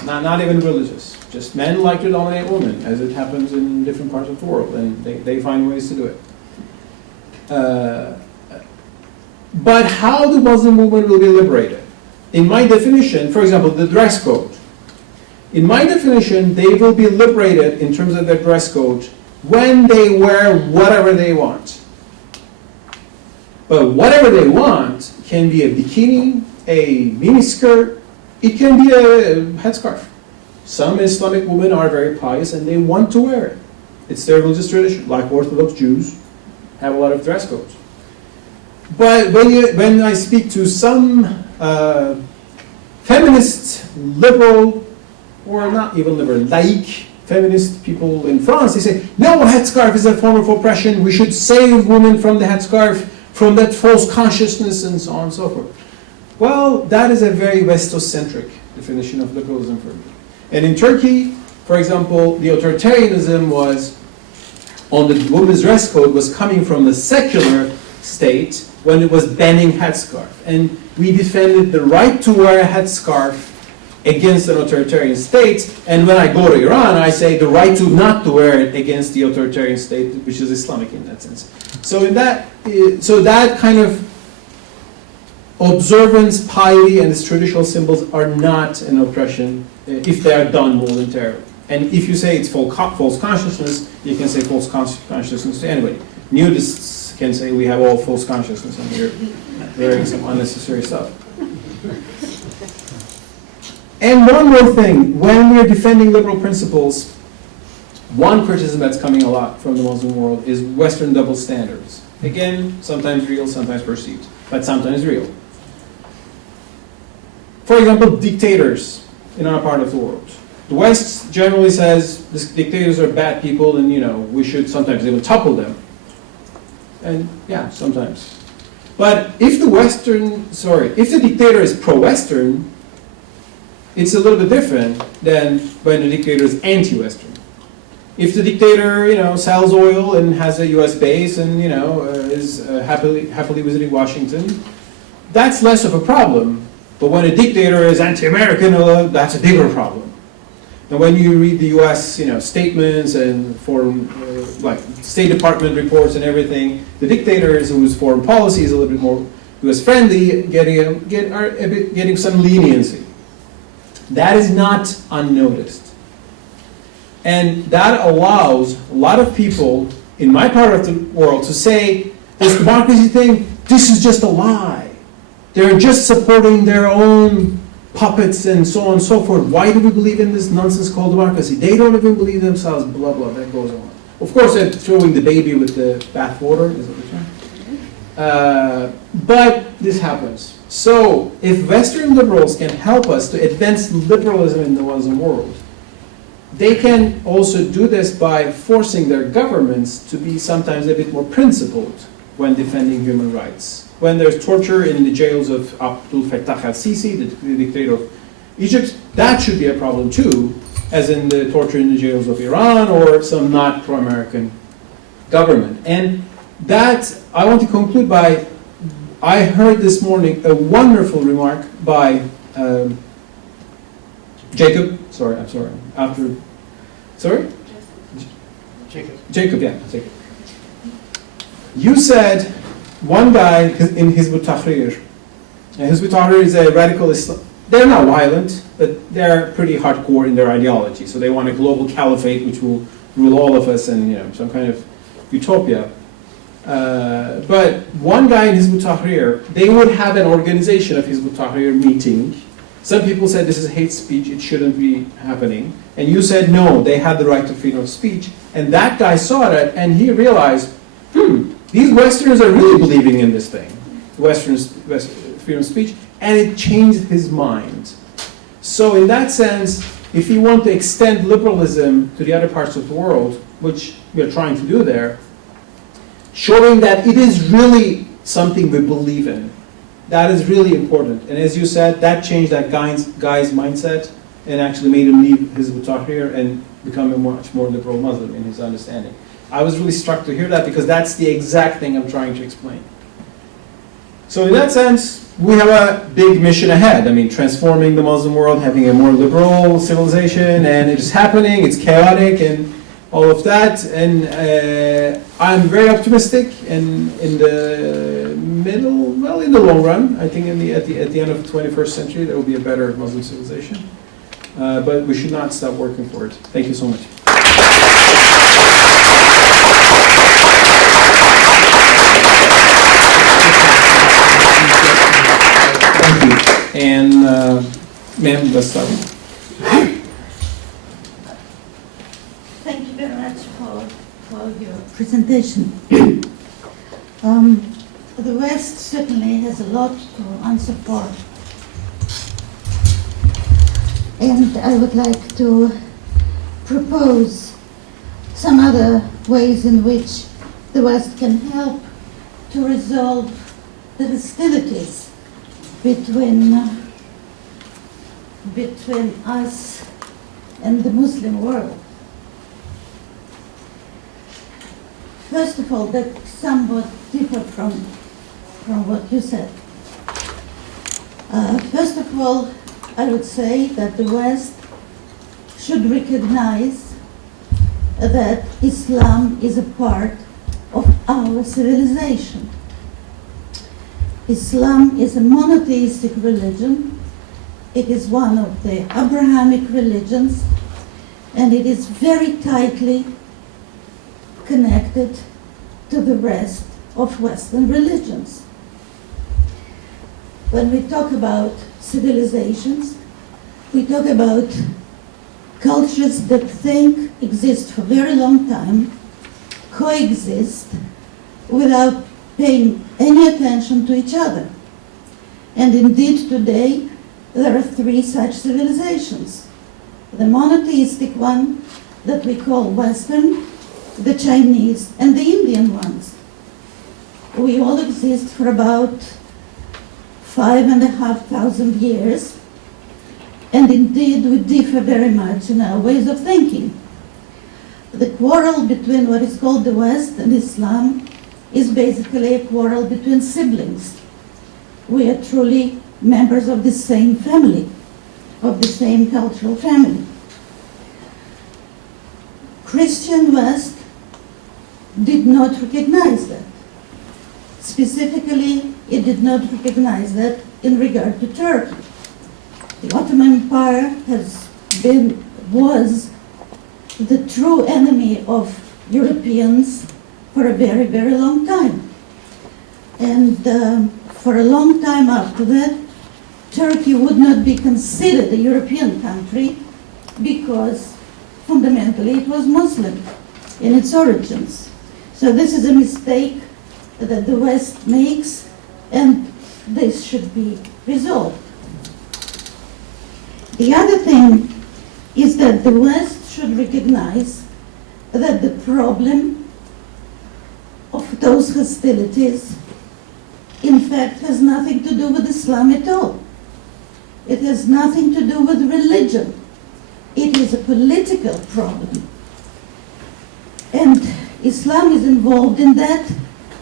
not even religious. Just men like to dominate women, as it happens in different parts of the world, and they find ways to do it. But how the Muslim women will be liberated? In my definition, for example, the dress code. In my definition, they will be liberated in terms of their dress code when they wear whatever they want. But whatever they want can be a bikini, a miniskirt, it can be a headscarf. Some Islamic women are very pious and they want to wear it. It's their religious tradition, like Orthodox Jews have a lot of dress codes. But when I speak to some feminist, liberal, or not even liberal, laïc feminist people in France, they say, no, a headscarf is a form of oppression, we should save women from the headscarf, from that false consciousness, and so on and so forth. Well, that is a very Westocentric definition of liberalism for me. And in Turkey, for example, the authoritarianism was, on the women's dress code, was coming from the secular state when it was banning headscarf. And we defended the right to wear a headscarf against an authoritarian state, and when I go to Iran, I say the right to not to wear it against the authoritarian state, which is Islamic in that sense. So that kind of observance, piety, and its traditional symbols are not an oppression if they are done voluntarily. And if you say it's false consciousness, you can say false consciousness to anybody. Nudists can say we have all false consciousness and we're wearing some unnecessary stuff. And one more thing, when we're defending liberal principles, one criticism that's coming a lot from the Muslim world is Western double standards. Again, sometimes real, sometimes perceived, but sometimes real. For example, dictators in our part of the world. The West generally says these dictators are bad people and we should sometimes even topple them. And yeah, sometimes. But if the dictator is pro-Western, it's a little bit different than when the dictator is anti-Western. If the dictator, sells oil and has a U.S. base and is happily visiting Washington, that's less of a problem. But when a dictator is anti-American, that's a bigger problem. And when you read the U.S. statements and foreign, like State Department reports and everything, the dictators whose foreign policy is a little bit more U.S. friendly are getting some leniency. That is not unnoticed. And that allows a lot of people in my part of the world to say, this democracy thing, this is just a lie. They're just supporting their own puppets and so on and so forth. Why do we believe in this nonsense called democracy? They don't even believe themselves, blah, blah, that goes on. Of course, they're throwing the baby with the bathwater, is what they're saying. But this happens. So, if Western liberals can help us to advance liberalism in the Muslim world, they can also do this by forcing their governments to be sometimes a bit more principled when defending human rights. When there's torture in the jails of Abdul Fattah al-Sisi, the dictator of Egypt, that should be a problem too, as in the torture in the jails of Iran or some not pro-American government. And that, I want to conclude by, I heard this morning a wonderful remark by Jacob, sorry, Jacob, yeah, Jacob. You said, one guy in Hizb ut-Tahrir, and Hizb ut-Tahrir is a radical Islam. They're not violent, but they're pretty hardcore in their ideology. So they want a global caliphate which will rule all of us and some kind of utopia. But one guy in Hizb ut-Tahrir, they would have an organization of Hizb ut-Tahrir meeting, Some people said this is hate speech, it shouldn't be happening. And you said no, they had the right to freedom of speech. And that guy saw that and he realized, these Westerners are really believing in this thing, freedom of speech, and it changed his mind. So in that sense, if you want to extend liberalism to the other parts of the world, which we are trying to do there, showing that it is really something we believe in, that is really important. And as you said, that changed that guy's mindset and actually made him leave Hizb ut-Tahrir and become a much more liberal Muslim in his understanding. I was really struck to hear that because that's the exact thing I'm trying to explain. So in that sense, we have a big mission ahead. I mean, transforming the Muslim world, having a more liberal civilization, and it is happening, it's chaotic, and all of that. And I'm very optimistic, and in the middle, well, in the long run, I think at the end of the 21st century, there will be a better Muslim civilization. But we should not stop working for it. Thank you so much. Thank you. And ma'am, let's start. Thank you very much for your presentation. The West certainly has a lot to answer for. And I would like to propose some other ways in which the West can help to resolve the hostilities between us and the Muslim world. First of all, that somewhat differ from what you said. First of all, I would say that the West should recognize that Islam is a part of our civilization. Islam is a monotheistic religion. It is one of the Abrahamic religions, and it is very tightly connected to the rest of Western religions. When we talk about civilizations, we talk about cultures that exist for a very long time, coexist without paying any attention to each other. And indeed today there are three such civilizations. The monotheistic one that we call Western, the Chinese, and the Indian ones. We all exist for about 5,500 years, and indeed we differ very much in our ways of thinking. The quarrel between what is called the West and Islam is basically a quarrel between siblings. We are truly members of the same family, of the same cultural family. Christian West did not recognize that. Specifically, it did not recognize that in regard to Turkey. The Ottoman Empire was the true enemy of Europeans for a very, very long time. And for a long time after that, Turkey would not be considered a European country because fundamentally it was Muslim in its origins. So this is a mistake that the West makes, and this should be resolved. The other thing is that the West should recognize that the problem of those hostilities in fact has nothing to do with Islam at all. It has nothing to do with religion. It is a political problem. And Islam is involved in that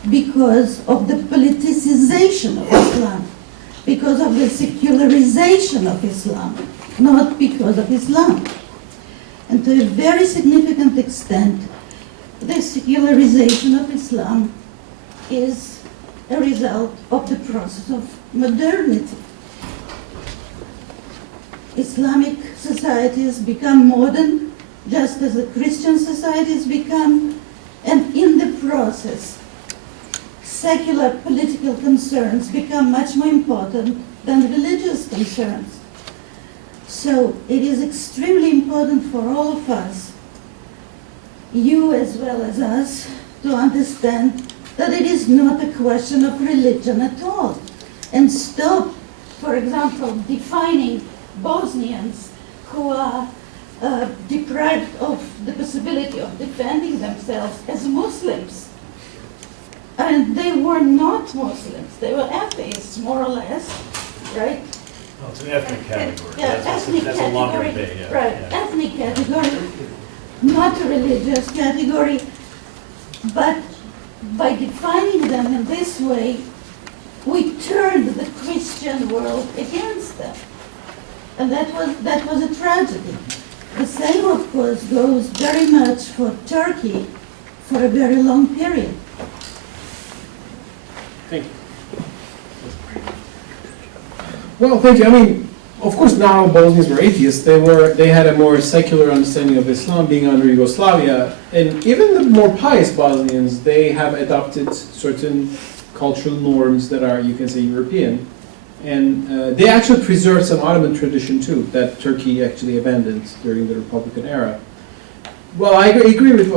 because of the politicization of Islam, because of the secularization of Islam, not because of Islam. And to a very significant extent, the secularization of Islam is a result of the process of modernity. Islamic societies become modern, just as the Christian societies become, and in the process, secular political concerns become much more important than religious concerns. So it is extremely important for all of us, you as well as us, to understand that it is not a question of religion at all. And stop, for example, defining Bosnians who are deprived of the possibility of defending themselves as Muslims. And they were not Muslims, they were atheists, more or less, right? Well, it's an ethnic category. Yeah, ethnic That's a longer category, debate, yeah. right, yeah. ethnic category, not a religious category, but by defining them in this way, we turned the Christian world against them. And that was a tragedy. The same, of course, goes very much for Turkey for a very long period. Thank you. Well, thank you. I mean, of course, not all Bosnians were atheists. They had a more secular understanding of Islam, being under Yugoslavia, and even the more pious Bosnians, they have adopted certain cultural norms that are, you can say, European, and they actually preserved some Ottoman tradition too that Turkey actually abandoned during the Republican era. Well, I agree with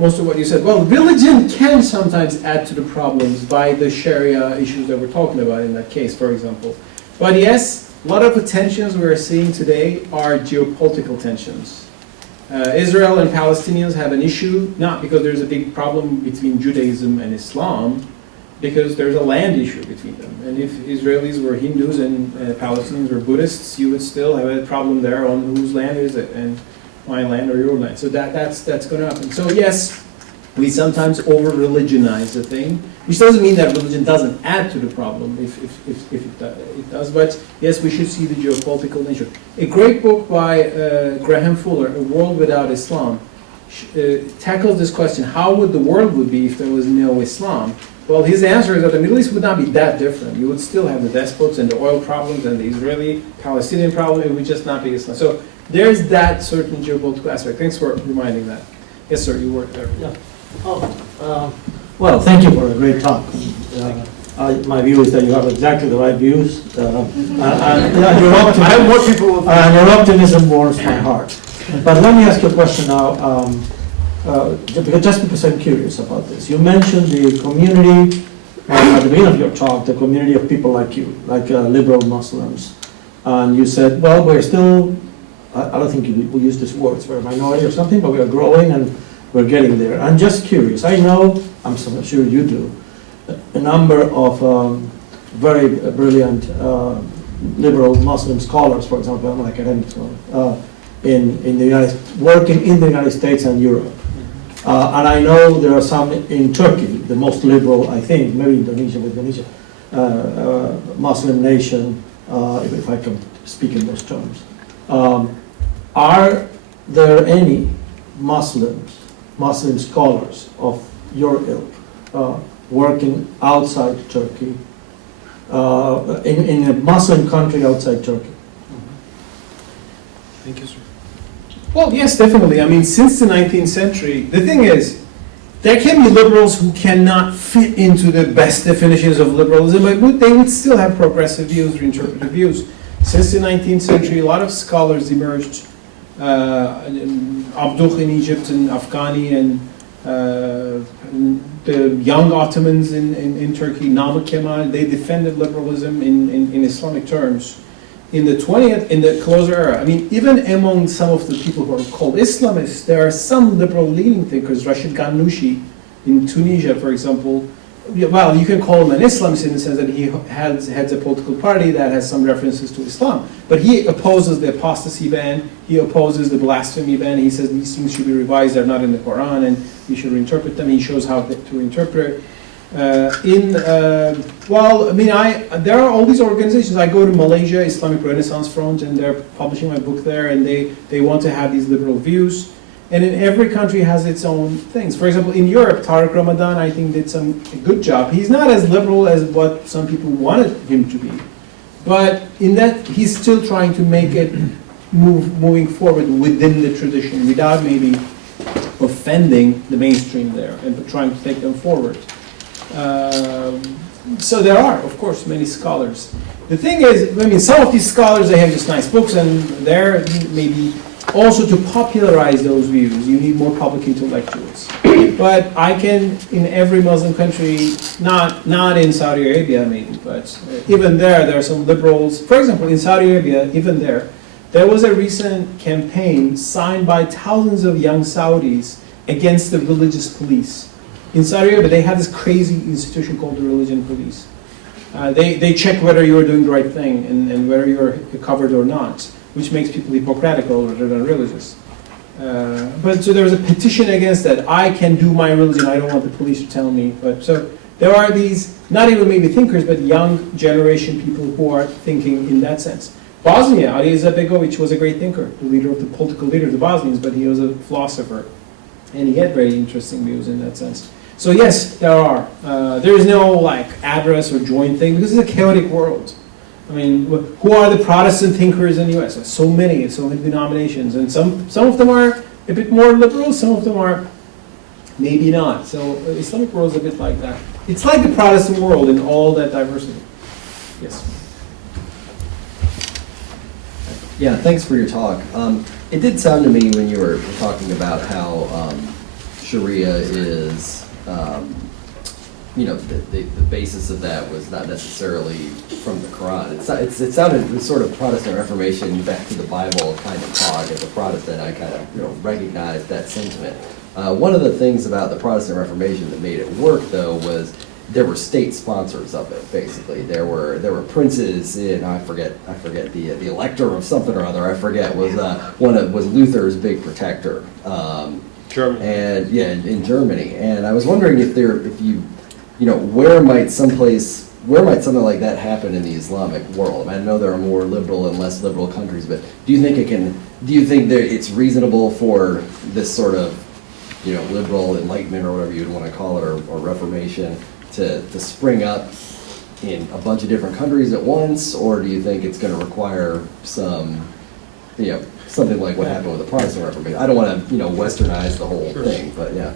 most of what you said. Well, religion can sometimes add to the problems by the Sharia issues that we're talking about in that case, for example. But yes, a lot of the tensions we're seeing today are geopolitical tensions. Israel and Palestinians have an issue, not because there's a big problem between Judaism and Islam, because there's a land issue between them. And if Israelis were Hindus and Palestinians were Buddhists, you would still have a problem there on whose land is it, and my land or your land. So that's going to happen. So yes, we sometimes over-religionize the thing, which doesn't mean that religion doesn't add to the problem, if it does. But yes, we should see the geopolitical nature. A great book by Graham Fuller, A World Without Islam, tackles this question: how would the world would be if there was no Islam? Well, his answer is that the Middle East would not be that different. You would still have the despots and the oil problems and the Israeli-Palestinian problem. It would just not be Islam. So there's that certain geopolitical aspect. Thanks for reminding that. Yes, sir, you worked there. Yeah. Well, thank you for a great talk. My view is that you have exactly the right views. Your optimism warms my heart. But let me ask you a question now, just because I'm curious about this. You mentioned the community, at the beginning of your talk, the community of people like you, like liberal Muslims. And you said, well, we're still, I don't think we use these words, we're a minority or something, but we are growing and we're getting there. I'm just curious. I know, I'm sure you do, a number of very brilliant liberal Muslim scholars, for example, I'm an academic scholar, in the working in the United States and Europe. And I know there are some in Turkey, the most liberal, I think, maybe Indonesia, Muslim nation, if I can speak in those terms. Are there any Muslim scholars of your ilk working outside Turkey, in a Muslim country outside Turkey? Thank you, sir. Well, yes, definitely. I mean, since the 19th century, the thing is, there can be liberals who cannot fit into the best definitions of liberalism, but they would still have progressive views or interpretive views. Since the 19th century, a lot of scholars emerged. Abduh in Egypt and Afghani and the young Ottomans in Turkey, Namık Kemal, they defended liberalism in Islamic terms. In the 20th, in the closer era, I mean, even among some of the people who are called Islamists, there are some liberal-leaning thinkers. Rashid Ghannouchi in Tunisia, for example, well, you can call him an Islamist in the sense that he heads a political party that has some references to Islam. But he opposes the apostasy ban, he opposes the blasphemy ban, he says these things should be revised, they're not in the Quran, and we should reinterpret them. He shows how to interpret. Well, I mean, there are all these organizations. I go to Malaysia, Islamic Renaissance Front, and they're publishing my book there, and they want to have these liberal views. And in every country has its own things. For example, in Europe, Tariq Ramadan, I think, did a good job. He's not as liberal as what some people wanted him to be. But in that, he's still trying to make it moving forward within the tradition without maybe offending the mainstream there and trying to take them forward. So there are, of course, many scholars. the thing is, I mean, some of these scholars, they have just nice books, and they're maybe also to popularize those views, you need more public intellectuals. But I can, in every Muslim country, not in Saudi Arabia, I mean, but even there are some liberals. For example, in Saudi Arabia, even there was a recent campaign signed by thousands of young Saudis against the religious police. In Saudi Arabia, they have this crazy institution called the religion police. They check whether you're doing the right thing and whether you're covered or not, which makes people hypocritical rather than religious. But so there was a petition against that. I can do my religion. I don't want the police to tell me. But so there are these, not even maybe thinkers, but young generation people who are thinking in that sense. Bosnia, Ali Izetbegovic was a great thinker, the political leader of the Bosnians, but he was a philosopher. And he had very interesting views in that sense. So yes, there are. There is no like address or joint thing because it's a chaotic world. I mean, who are the Protestant thinkers in the U.S.? There's so many denominations, and some of them are a bit more liberal, some of them are maybe not. So Islamic world is a bit like that. It's like the Protestant world in all that diversity. Yes. Yeah, thanks for your talk. It did sound to me when you were talking about how Sharia is, the basis of that was not necessarily from the Quran. It sounded sort of Protestant Reformation, back to the Bible kind of talk. As a Protestant, I kind of recognized that sentiment. One of the things about the Protestant Reformation that made it work, though, was there were state sponsors of it. Basically, there were princes in I forget the elector of something or other. I forget was Luther's big protector. Germany. And yeah, in Germany. And I was wondering where might something like that happen in the Islamic world? I know there are more liberal and less liberal countries, but do you think that it's reasonable for this sort of liberal enlightenment or whatever you'd want to call it, or Reformation to spring up in a bunch of different countries at once, or do you think it's going to require some, something like what happened with the Protestant Reformation? I don't want to, westernize the whole thing, but yeah.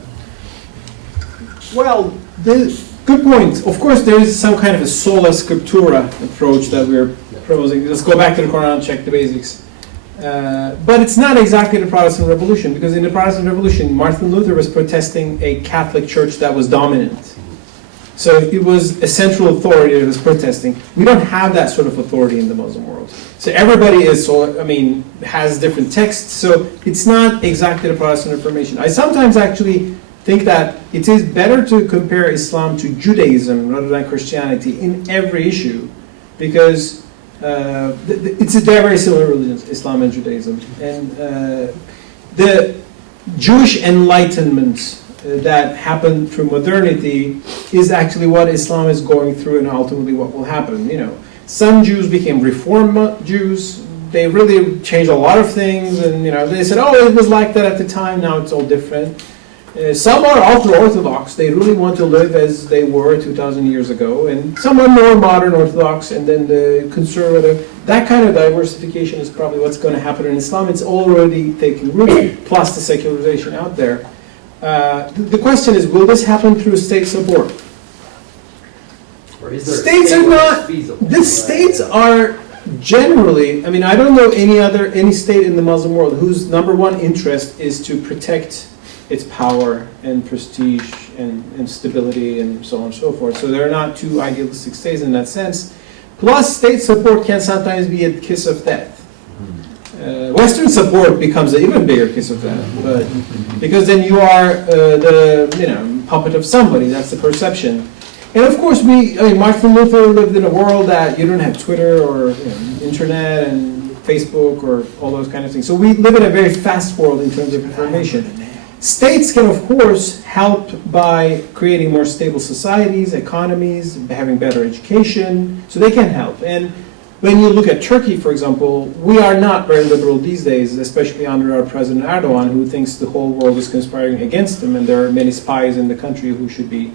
Well, good point. Of course, there is some kind of a sola scriptura approach that we're proposing. Let's go back to the Quran and check the basics. But it's not exactly the Protestant Revolution, because in the Protestant Revolution, Martin Luther was protesting a Catholic Church that was dominant. So it was a central authority that was protesting. We don't have that sort of authority in the Muslim world. So everybody has different texts, so it's not exactly the Protestant Reformation. I sometimes actually think that it is better to compare Islam to Judaism rather than Christianity in every issue, because they're very similar religions, Islam and Judaism. And the Jewish Enlightenment that happened through modernity is actually what Islam is going through, and ultimately what will happen. Some Jews became Reform Jews. They really changed a lot of things, and they said, "Oh, it was like that at the time. Now it's all different." Some are ultra-Orthodox. They really want to live as they were 2,000 years ago, and some are more modern Orthodox, and then the conservative. That kind of diversification is probably what's going to happen in Islam. It's already taking root, plus the secularization out there. The question is, will this happen through state support? Or is there States are not. The states are generally. I mean, I don't know any state in the Muslim world whose number one interest is to protect its power and prestige and stability and so on and so forth. So they're not two idealistic states in that sense. Plus, state support can sometimes be a kiss of death. Western support becomes an even bigger kiss of death, but because then you are the puppet of somebody. That's the perception. And of course, Martin Luther lived in a world that you don't have Twitter or internet and Facebook or all those kind of things. So we live in a very fast world in terms of information. States can, of course, help by creating more stable societies, economies, having better education, so they can help. And when you look at Turkey, for example, we are not very liberal these days, especially under our President Erdogan, who thinks the whole world is conspiring against him, and there are many spies in the country who should be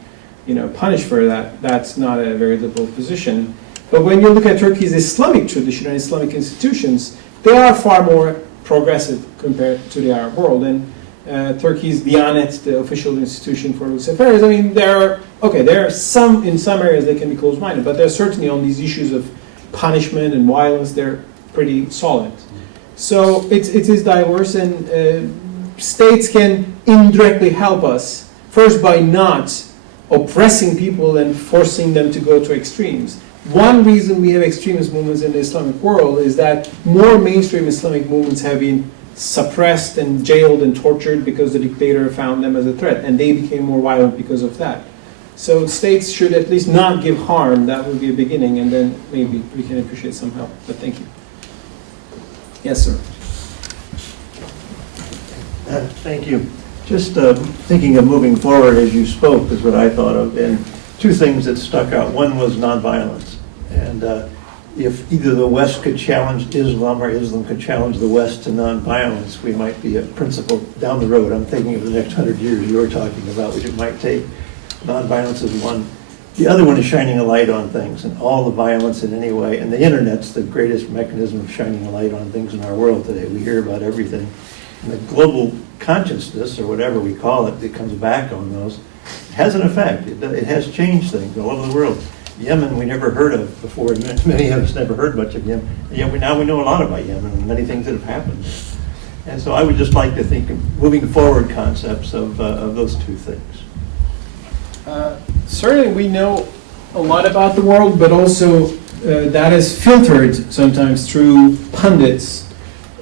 punished for that. That's not a very liberal position. But when you look at Turkey's Islamic tradition and Islamic institutions, they are far more progressive compared to the Arab world. And Turkey's Diyanet, the official institution for religious affairs, there are some, in some areas they can be closed-minded, but they're certainly on these issues of punishment and violence, they're pretty solid. So it is diverse, and states can indirectly help us, first by not oppressing people and forcing them to go to extremes. One reason we have extremist movements in the Islamic world is that more mainstream Islamic movements have been suppressed and jailed and tortured because the dictator found them as a threat, and they became more violent because of that. So states should at least not give harm. That would be a beginning, and then maybe we can appreciate some help. But thank you. Yes, sir. Thank you. Just thinking of moving forward as you spoke is what I thought of, and two things that stuck out. One was nonviolence, and if either the West could challenge Islam or Islam could challenge the West to nonviolence, we might be a principle down the road. I'm thinking of the next 100 years you're talking about, which it might take. Nonviolence is one. The other one is shining a light on things and all the violence in any way. And the internet's the greatest mechanism of shining a light on things in our world today. We hear about everything. And the global consciousness, or whatever we call it, that comes back on those, has an effect. It has changed things all over the world. Yemen we never heard of before. Many of us never heard much of Yemen. And yet now we know a lot about Yemen and many things that have happened. And so I would just like to think of moving forward concepts of those two things. Certainly we know a lot about the world, but also that is filtered sometimes through pundits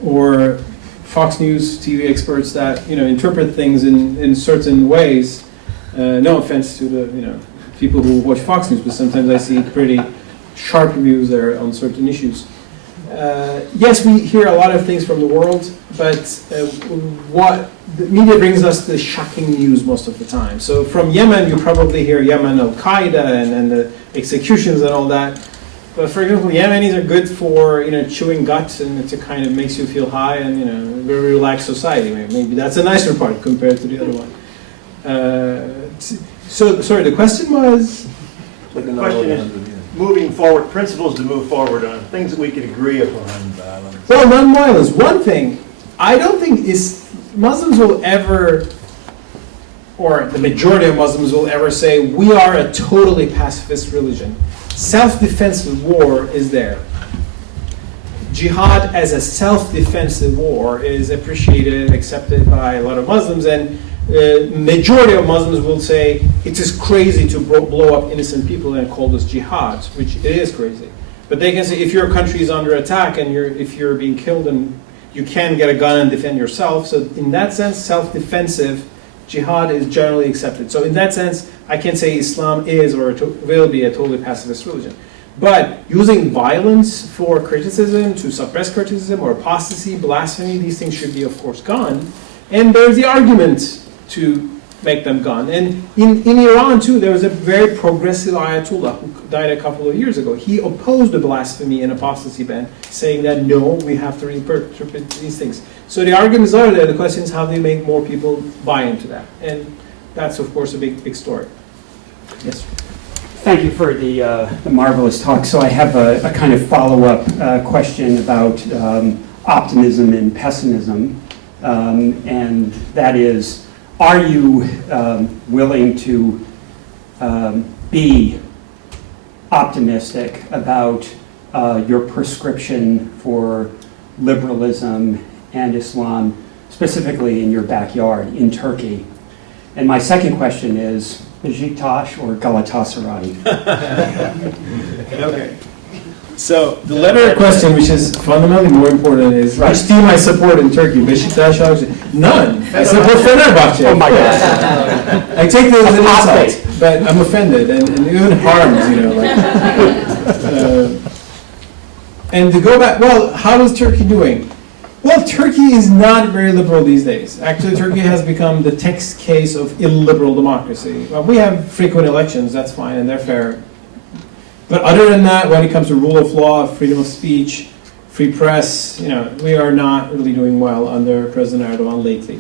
or Fox News TV experts that interpret things in certain ways. No offense to the people who watch Fox News, but sometimes I see pretty sharp views there on certain issues. Yes, we hear a lot of things from the world, but what the media brings us the shocking news most of the time. So from Yemen, you probably hear Yemen, Al-Qaeda, and the executions and all that. But for example, Yemenis are good for chewing guts, and it kind of makes you feel high, and a very relaxed society. Maybe that's a nicer part compared to the other one. So sorry, the question was. The question is, moving forward, principles to move forward on, things that we can agree upon. Well, non-violence. One thing, I don't think Muslims will ever, or the majority of Muslims will ever say, we are a totally pacifist religion. Self-defensive war is there. Jihad as a self-defensive war is appreciated and accepted by a lot of Muslims, and majority of Muslims will say it is crazy to blow up innocent people and call this jihad, which it is crazy. But they can say if your country is under attack and if you're being killed and you can get a gun and defend yourself, so in that sense, self-defensive jihad is generally accepted. So in that sense, I can say Islam is or will be a totally pacifist religion. But using violence for criticism, to suppress criticism, or apostasy, blasphemy, these things should be, of course, gone. And there's the argument to make them gone. And in Iran, too, there was a very progressive Ayatollah who died a couple of years ago. He opposed the blasphemy and apostasy ban, saying that, no, we have to interpret these things. So the arguments are there. The question is how do you make more people buy into that? And that's, of course, a big story. Yes. Thank you for the marvelous talk. So I have a kind of follow-up question about optimism and pessimism, and that is, are you willing to be optimistic about your prescription for liberalism and Islam, specifically in your backyard in Turkey? And my second question is, Beşiktaş or Galatasaray? Okay. So the latter question, which is fundamentally more important, is which team I support in Turkey? Beşiktaş? None. I support Fenerbahce. Oh my God! I take this as an insult, but I'm offended and even harmed, and to go back, well, how is Turkey doing? Well, Turkey is not very liberal these days. Actually, Turkey has become the text case of illiberal democracy. Well, we have frequent elections, that's fine, and they're fair. But other than that, when it comes to rule of law, freedom of speech, free press, we are not really doing well under President Erdogan lately.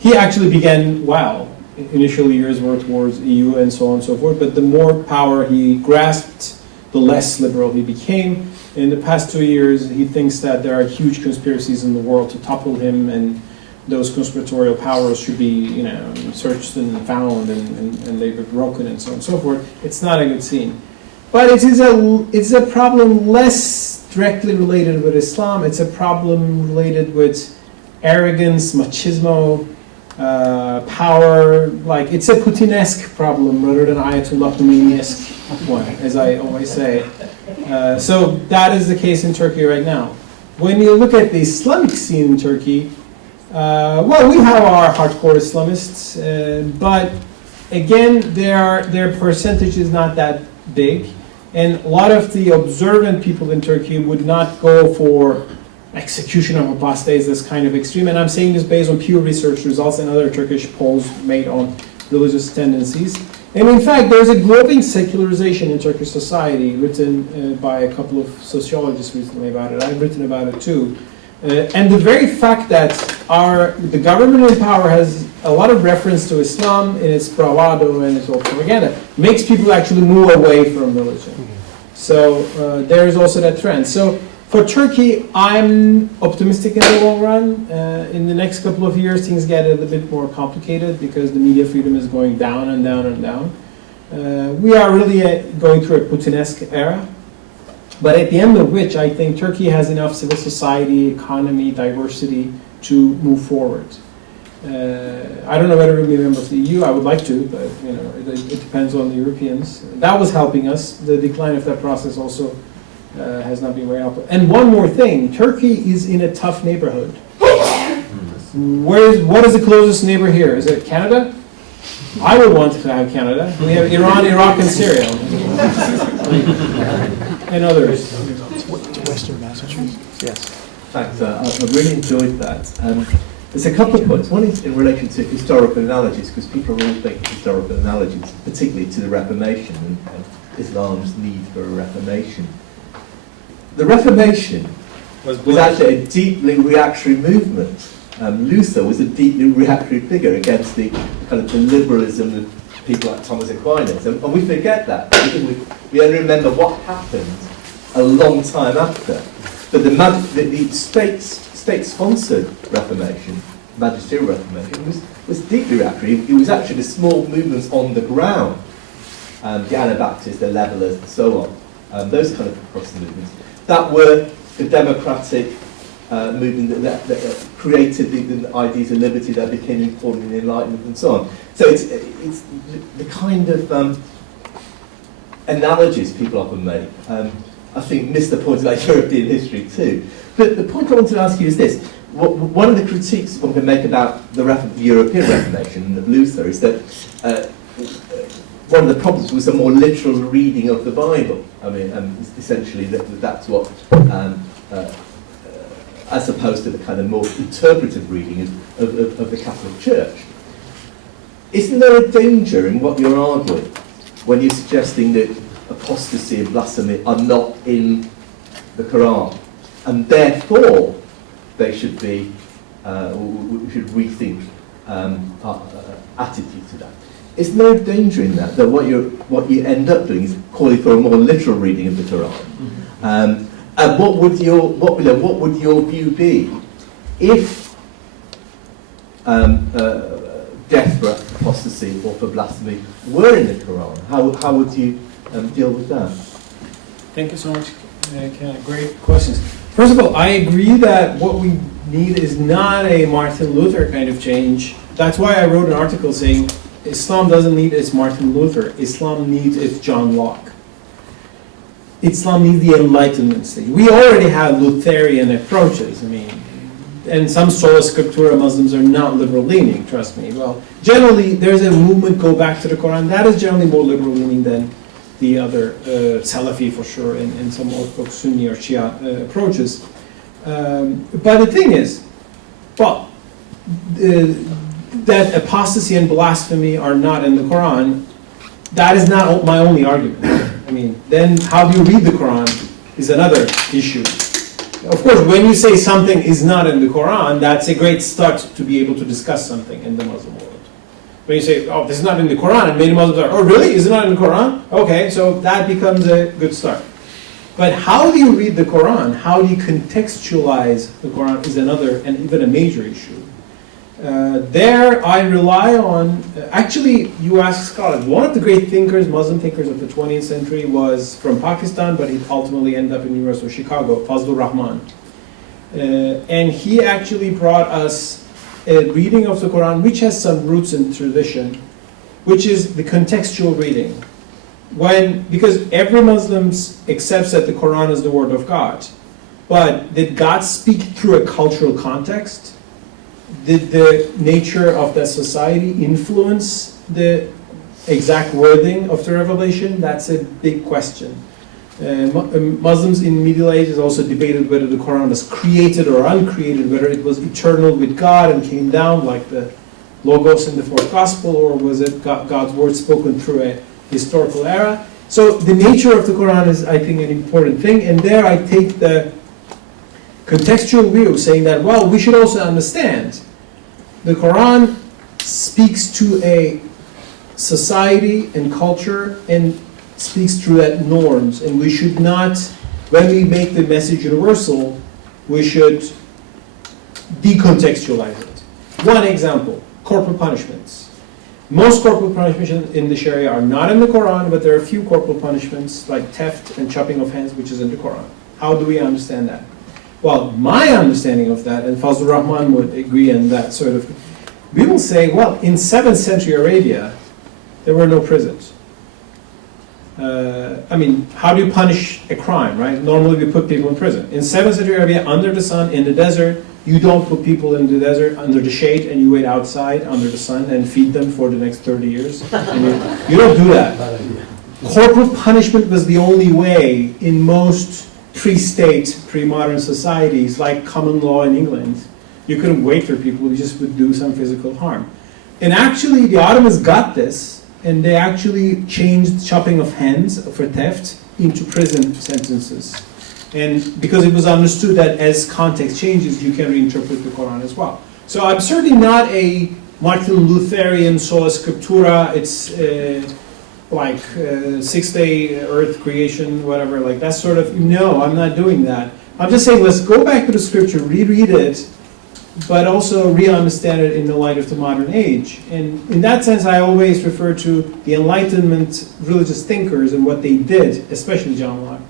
He actually began well. Initial years were towards EU and so on and so forth, but the more power he grasped, the less liberal he became. In the past 2 years, he thinks that there are huge conspiracies in the world to topple him, and those conspiratorial powers should be, searched and found, and they were broken, and so on and so forth. It's not a good scene. But it's a problem less directly related with Islam. It's a problem related with arrogance, machismo, power. Like, it's a Putin-esque problem rather than Ayatollah Khomeini-esque one, as I always say. So that is the case in Turkey right now. When you look at the Islamic scene in Turkey, well, we have our hardcore Islamists, but again, their percentage is not that big. And a lot of the observant people in Turkey would not go for execution of apostates as kind of extreme. And I'm saying this based on Pew Research results and other Turkish polls made on religious tendencies. And in fact, there's a growing secularization in Turkish society, written by a couple of sociologists recently about it. I've written about it too. And the very fact that the government in power has a lot of reference to Islam in its bravado and its propaganda makes people actually move away from religion. So there is also that trend. So for Turkey, I'm optimistic in the long run. In the next couple of years, things get a little bit more complicated because the media freedom is going down and down and down. We are really going through a Putin-esque era. But at the end of which, I think Turkey has enough civil society, economy, diversity to move forward. I don't know whether we'll be a member of the EU. I would like to, but it depends on the Europeans. That was helping us. The decline of that process also has not been very helpful. And one more thing, Turkey is in a tough neighborhood. What is the closest neighbor here? Is it Canada? I would want to have Canada. We have Iran, Iraq, and Syria. And others. Western Massachusetts. Yes. Thanks, I really enjoyed that. There's a couple of points. One is in relation to historical analogies, because people are always making historical analogies, particularly to the Reformation and Islam's need for a reformation. The Reformation was actually a deeply reactionary movement. Luther was a deeply reactionary figure against the kind of the liberalism of people like Thomas Aquinas, and we forget that. We only remember what happened a long time after. But the state-sponsored Reformation, magisterial Reformation, was deeply reactionary. It was actually the small movements on the ground, the Anabaptists, the Levellers, and so on, those kind of Protestant movements, that were the democratic movement that created the ideas of liberty that became important in the Enlightenment and so on. So it's the kind of analogies people often make. I think missed the point about European history too. But the point I wanted to ask you is this. One of the critiques one can make about the European Reformation of Luther is that one of the problems was a more literal reading of the Bible. I mean, essentially that's what, as opposed to the kind of more interpretive reading of the Catholic Church. Isn't there a danger in what you're arguing when you're suggesting that apostasy and blasphemy are not in the Quran, and therefore they should be, we should rethink our attitude to that? Is there no danger in that what you end up doing is calling for a more literal reading of the Quran? Mm-hmm. And what would your view be if death for apostasy or for blasphemy were in the Quran? How would you deal with that? Thank you so much, Ken. Great questions. First of all, I agree that what we need is not a Martin Luther kind of change. That's why I wrote an article saying Islam doesn't need its Martin Luther. Islam needs its John Locke. Islam needs the Enlightenment stage. We already have Lutheran approaches. I mean, and some sola scriptura Muslims are not liberal leaning, trust me. Well, generally, there's a movement go back to the Quran that is generally more liberal leaning than the other Salafi for sure, and some Orthodox Sunni or Shia approaches. But the thing is, well, that apostasy and blasphemy are not in the Quran, that is not my only argument. I mean, then how do you read the Quran is another issue. Of course, when you say something is not in the Quran, that's a great start to be able to discuss something in the Muslim world. When you say, oh, this is not in the Quran, and many Muslims are, oh, really? Is it not in the Quran? Okay, so that becomes a good start. But how do you read the Quran? How do you contextualize the Quran is another and even a major issue. There I rely on, actually you ask scholars, one of the great thinkers, Muslim thinkers of the 20th century was from Pakistan, but he ultimately ended up in the University of Chicago, Fazlur Rahman. And he actually brought us a reading of the Quran which has some roots in tradition, which is the contextual reading. Because every Muslim accepts that the Quran is the word of God, but did God speak through a cultural context? Did the nature of that society influence the exact wording of the revelation? That's a big question. Muslims in Middle Ages also debated whether the Quran was created or uncreated, whether it was eternal with God and came down like the Logos in the fourth gospel, or was it God's word spoken through a historical era. So the nature of the Quran is, I think, an important thing, and there I take the contextual view, saying that, well, we should also understand the Quran speaks to a society and culture and speaks through that norms, and we should not, when we make the message universal, we should decontextualize it. One example, corporal punishments. Most corporal punishments in the Sharia are not in the Quran, but there are a few corporal punishments like theft and chopping of hands, which is in the Quran. How do we understand that? Well, my understanding of that, and Fazlur Rahman would agree on that sort of, we will say, well, in 7th century Arabia, there were no prisons. I mean, how do you punish a crime, right? Normally we put people in prison. In 7th century Arabia, under the sun, in the desert, you don't put people in the desert under the shade and you wait outside under the sun and feed them for the next 30 years. I mean, you don't do that. Corporal punishment was the only way in most pre-state, pre-modern societies, like common law in England. You couldn't wait for people, you just would do some physical harm. And actually, the Ottomans got this, and they actually changed chopping of hands for theft into prison sentences. And because it was understood that as context changes, you can reinterpret the Quran as well. So I'm certainly not a Martin Lutherian sola scriptura, it's like six-day earth creation, whatever, like that sort of, no, I'm not doing that. I'm just saying, let's go back to the scripture, reread it, but also re-understand it in the light of the modern age. And in that sense, I always refer to the Enlightenment religious thinkers and what they did, especially John Locke,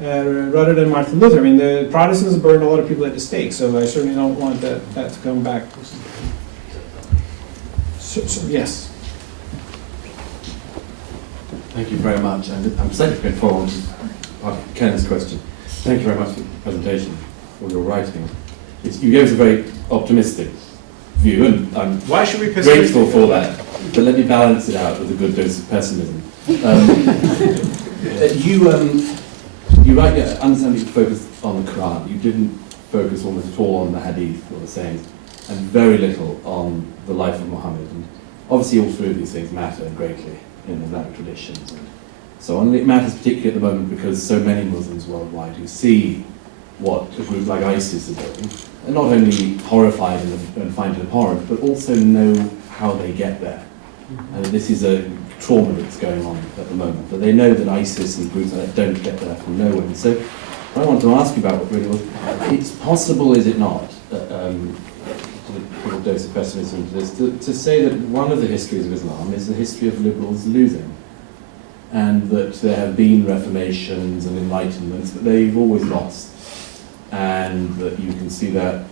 rather than Martin Luther. I mean, the Protestants burned a lot of people at the stake, so I certainly don't want that to come back. So yes. Thank you very much. I'm slightly going forward to Ken's question. Thank you very much for the presentation, for your writing. You gave us a very optimistic view, and I'm Why should we grateful for that. But let me balance it out with a good dose of pessimism. You rightly understand that you focused on the Quran. You didn't focus almost at all on the Hadith or the sayings, and very little on the life of Muhammad. And obviously, all three of these things matter greatly in Islamic traditions and so on. It matters particularly at the moment because so many Muslims worldwide who see what a group like ISIS is doing are not only horrified and find it abhorrent, but also know how they get there. And this is a trauma that's going on at the moment. But they know that ISIS and groups like that don't get there from nowhere. And so I want to ask you about what really was, it's possible, is it not, to put a dose of pessimism to this, to say that one of the histories of Islam is the history of liberals losing, and that there have been reformations and enlightenments, but they've always lost. And that you can see that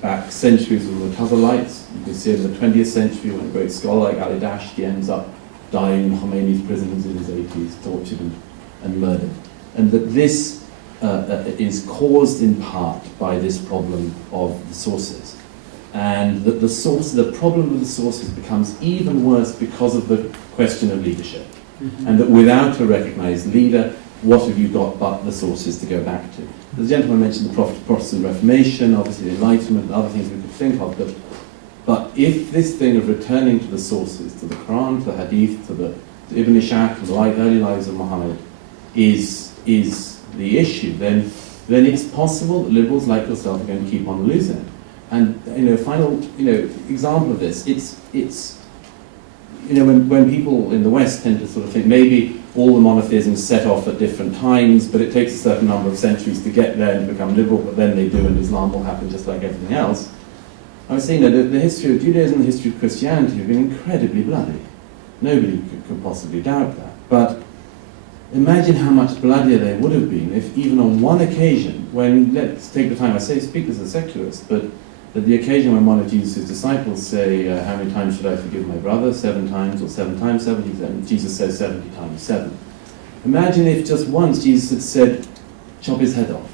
back centuries with the Mu'tazilites. You can see it in the 20th century when a great scholar like Ali Dashti ends up dying in Khomeini's prisons in his 80s, tortured and murdered. And that this is caused in part by this problem of the sources. And that the problem with the sources becomes even worse because of the question of leadership. And that without a recognized leader, what have you got but the sources to go back to? The gentleman mentioned the Protestant Reformation, obviously the Enlightenment, and other things we could think of, but if this thing of returning to the sources, to the Quran, to the Hadith, to Ibn Ishaq, to the early lives of Muhammad, is the issue, then it's possible that liberals like yourself are going to keep on losing. And final example of this, it's when people in the West tend to sort of think maybe all the monotheisms set off at different times, but it takes a certain number of centuries to get there and to become liberal, but then they do, and Islam will happen just like everything else. I was saying that the history of Judaism and the history of Christianity have been incredibly bloody. Nobody could possibly doubt that. But imagine how much bloodier they would have been if even on one occasion, when, let's take the time, I speak as a secularist, but at the occasion when one of Jesus' disciples say, how many times should I forgive my brother? 7 times or 7 times 70? And Jesus says 70 times 7. Imagine if just once Jesus had said, chop his head off.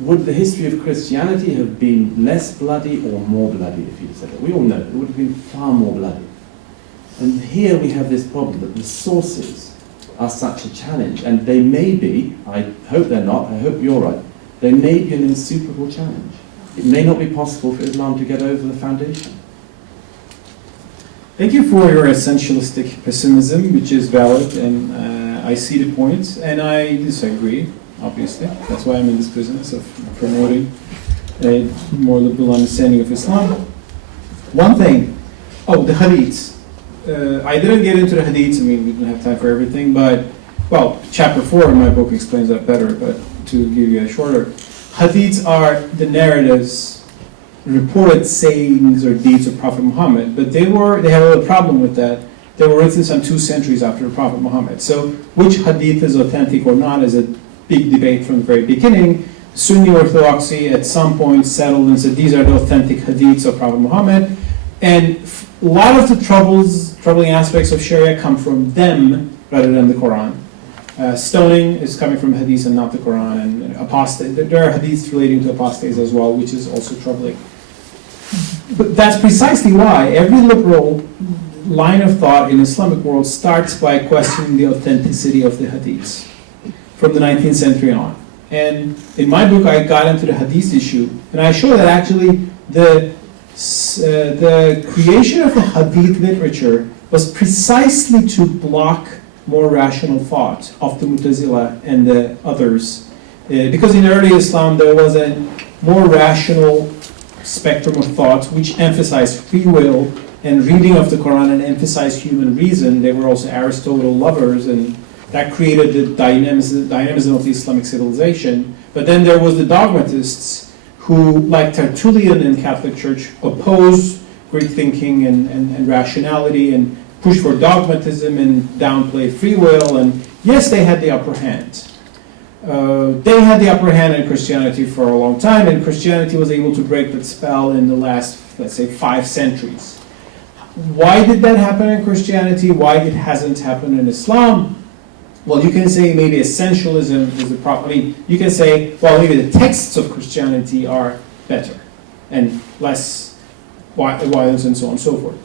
Would the history of Christianity have been less bloody or more bloody if he'd said that? We all know it would have been far more bloody. And here we have this problem that the sources are such a challenge, and they may be, I hope they're not, I hope you're right, they may be an insuperable challenge. It may not be possible for Islam to get over the foundation. Thank you for your essentialistic pessimism, which is valid, and I see the point, and I disagree, obviously. That's why I'm in this business of promoting a more liberal understanding of Islam. One thing, the hadiths. I didn't get into the hadiths, I mean, we didn't have time for everything, but, well, chapter 4 in my book explains that better, but to give you a shorter. Hadiths are the narratives, reported sayings or deeds of Prophet Muhammad, but they have a little problem with that. They were written some 2 centuries after the Prophet Muhammad. So which hadith is authentic or not is a big debate from the very beginning. Sunni Orthodoxy at some point settled and said these are the authentic hadiths of Prophet Muhammad, and a lot of the troubling aspects of Sharia come from them rather than the Quran. Stoning is coming from hadith and not the Quran, and apostate. There are hadiths relating to apostates as well, which is also troubling. But that's precisely why every liberal line of thought in Islamic world starts by questioning the authenticity of the hadiths from the 19th century on. And in my book, I got into the hadith issue, and I show that actually the creation of the hadith literature was precisely to block more rational thought of the Mu'tazila and the others. Because in early Islam there was a more rational spectrum of thought which emphasized free will and reading of the Quran and emphasized human reason. They were also Aristotle lovers, and that created the dynamism of the Islamic civilization. But then there was the dogmatists who, like Tertullian in Catholic Church, opposed Greek thinking and rationality and pushed for dogmatism and downplayed free will, and yes, they had the upper hand. They had the upper hand in Christianity for a long time, and Christianity was able to break that spell in the last, let's say, 5 centuries. Why did that happen in Christianity? Why it hasn't happened in Islam? Well, you can say maybe essentialism is the problem. I mean, you can say, well, maybe the texts of Christianity are better and less violence and so on and so forth.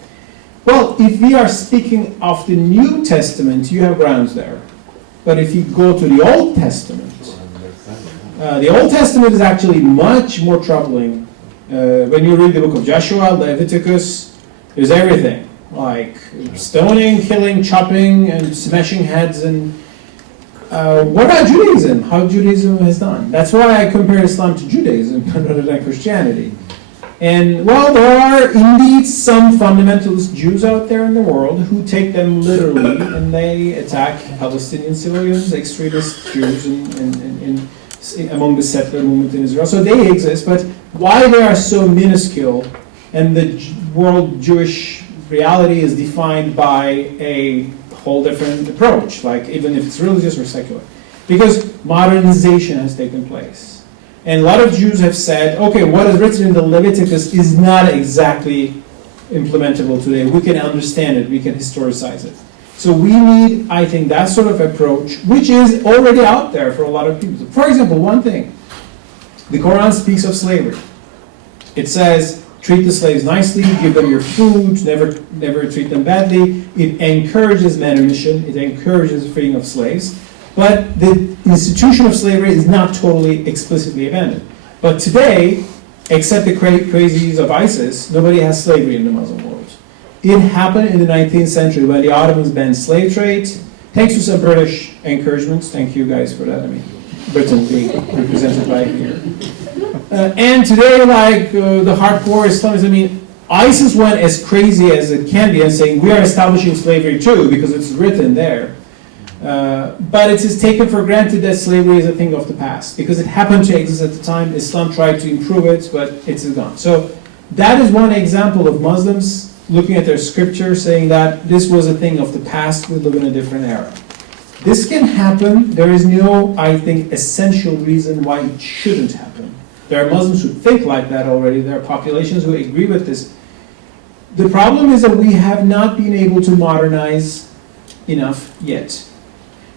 Well, if we are speaking of the New Testament, you have grounds there. But if you go to the Old Testament, the Old Testament is actually much more troubling. When you read the book of Joshua, Leviticus, there's everything. Like stoning, killing, chopping, and smashing heads. And what about Judaism? How Judaism has done? That's why I compare Islam to Judaism rather than Christianity. And while there are indeed some fundamentalist Jews out there in the world who take them literally and they attack Palestinian civilians, extremist Jews among the settler movement in Israel. So they exist, but why they are so minuscule and the world Jewish reality is defined by a whole different approach, like even if it's religious or secular. Because modernization has taken place. And a lot of Jews have said, okay, what is written in the Leviticus is not exactly implementable today. We can understand it, we can historicize it. So we need, I think, that sort of approach, which is already out there for a lot of people. For example, one thing, the Quran speaks of slavery. It says, treat the slaves nicely, give them your food, never treat them badly. It encourages manumission, it encourages freeing of slaves. But the institution of slavery is not totally explicitly abandoned. But today, except the crazies of ISIS, nobody has slavery in the Muslim world. It happened in the 19th century when the Ottomans banned slave trade, thanks to some British encouragements. Thank you guys for that. I mean, Britain being represented by here. And today, like the hardcore Islamists, I mean, ISIS went as crazy as it can be and saying, we are establishing slavery too, because it's written there. But it is taken for granted that slavery is a thing of the past because it happened to exist at the time. Islam tried to improve it, but it's gone. So that is one example of Muslims looking at their scripture saying that this was a thing of the past, we live in a different era. This can happen. There is no, I think, essential reason why it shouldn't happen. There are Muslims who think like that already. There are populations who agree with this. The problem is that we have not been able to modernize enough yet.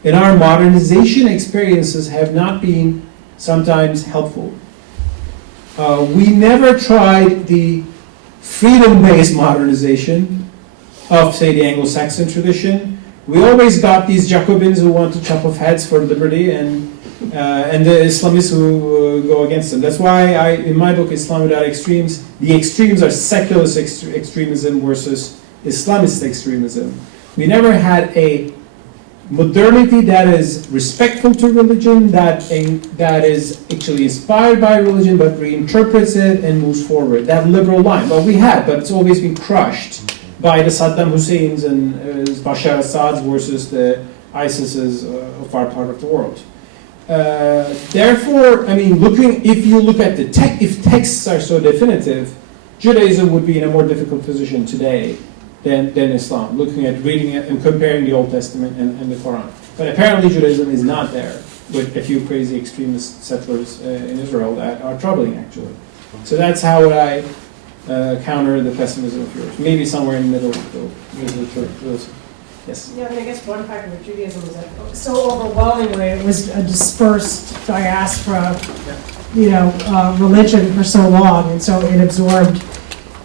And our modernization experiences have not been sometimes helpful. We never tried the freedom-based modernization of, say, the Anglo-Saxon tradition. We always got these Jacobins who want to chop off heads for liberty and the Islamists who go against them. That's why in my book, Islam Without Extremes, the extremes are secularist extremism versus Islamist extremism. We never had a modernity that is respectful to religion, that is actually inspired by religion, but reinterprets it and moves forward. That liberal line, well, we had, but it's always been crushed by the Saddam Husseins and Bashar Assad's versus the ISIS's of our part of the world. Therefore, I mean, if you look at the if texts are so definitive, Judaism would be in a more difficult position today than Islam, looking at reading it and comparing the Old Testament and the Quran. But apparently Judaism is not there, with a few crazy extremist settlers in Israel that are troubling, actually. So that's how I counter the pessimism of yours. Maybe somewhere in the middle of those. Yes? Yeah, I mean, I guess one factor with Judaism was that so overwhelmingly it was a dispersed diaspora, religion for so long, and so it absorbed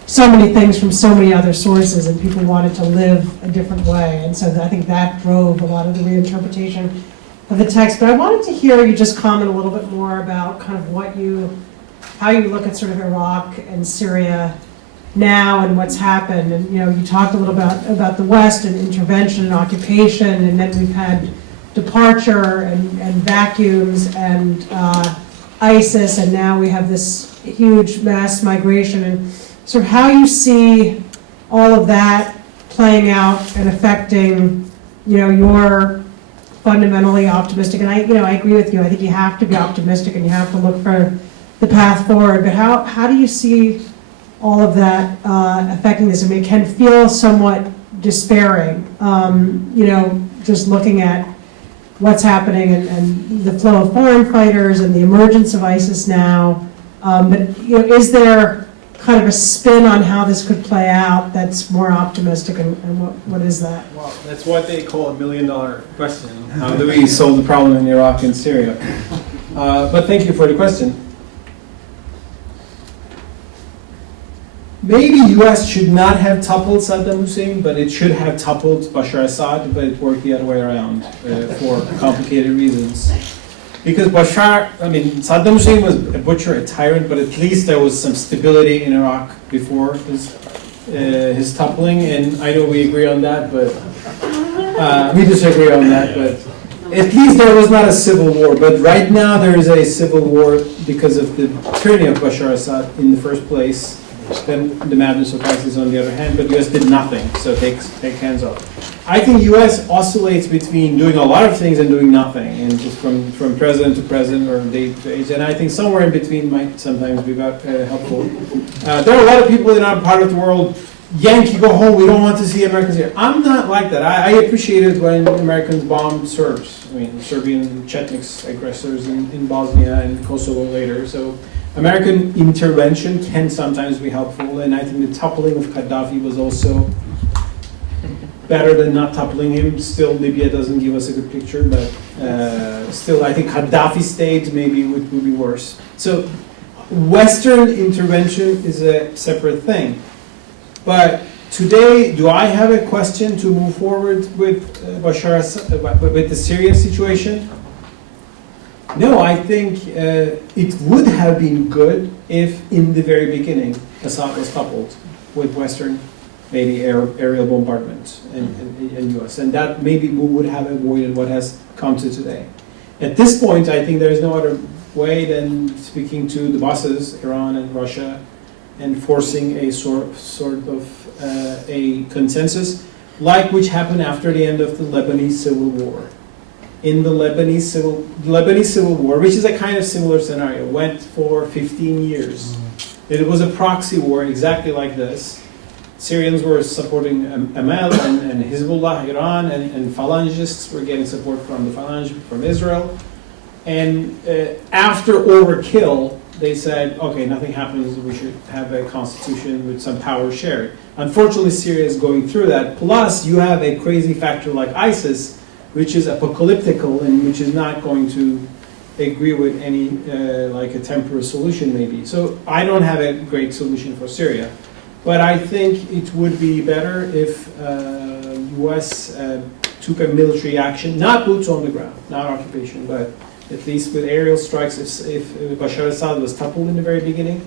so many things from so many other sources, and people wanted to live a different way. And so I think that drove a lot of the reinterpretation of the text. But I wanted to hear you just comment a little bit more about kind of how you look at sort of Iraq and Syria now and what's happened. And you talked a little about the West and intervention and occupation, and then we've had departure and vacuums and ISIS, and now we have this huge mass migration. And sort of how you see all of that playing out and affecting, your fundamentally optimistic. And I agree with you. I think you have to be optimistic and you have to look for the path forward. But how do you see all of that affecting this? I mean, it can feel somewhat despairing. Just looking at what's happening and the flow of foreign fighters and the emergence of ISIS now. But is there kind of a spin on how this could play out that's more optimistic, and what is that? Well, that's what they call $1 million question. How do we solve the problem in Iraq and Syria? But thank you for the question. Maybe U.S. should not have toppled Saddam Hussein, but it should have toppled Bashar Assad, but it worked the other way around for complicated reasons. Because Saddam Hussein was a butcher, a tyrant, but at least there was some stability in Iraq before his toppling, and I know we agree on that, but we disagree on that, but at least there was not a civil war. But right now there is a civil war because of the tyranny of Bashar Assad in the first place. Then the madness of ISIS on the other hand, but U.S. did nothing, so take hands off. I think U.S. oscillates between doing a lot of things and doing nothing, and just from president to president or date to age, and I think somewhere in between might sometimes be helpful. There are a lot of people in our part of the world, Yankee, go home, we don't want to see Americans here. I'm not like that. I appreciated when Americans bombed Serbs, Serbian Chetniks, aggressors in Bosnia and Kosovo later, so American intervention can sometimes be helpful, and I think the toppling of Gaddafi was also better than not toppling him. Still, Libya doesn't give us a good picture, but still, I think Gaddafi stayed maybe would be worse. So, Western intervention is a separate thing. But today, do I have a question to move forward with Bashar Assad, with the Syrian situation? No, I think it would have been good if, in the very beginning, Assad was coupled with Western, maybe aerial bombardment in U.S. And that maybe we would have avoided what has come to today. At this point, I think there is no other way than speaking to the bosses, Iran and Russia, and forcing a sort of a consensus, like which happened after the end of the Lebanese civil war. in the Lebanese civil war, which is a kind of similar scenario, went for 15 years. It was a proxy war exactly like this. Syrians were supporting Amal and Hezbollah, Iran, and Phalangists were getting support from the Phalange from Israel. And after overkill, they said, okay, nothing happens, we should have a constitution with some power sharing. Unfortunately, Syria is going through that. Plus, you have a crazy factor like ISIS, which is apocalyptical and which is not going to agree with any, like a temporary solution maybe. So I don't have a great solution for Syria. But I think it would be better if U.S. Took a military action, not boots on the ground, not occupation, but at least with aerial strikes. If Bashar al-Assad was toppled in the very beginning,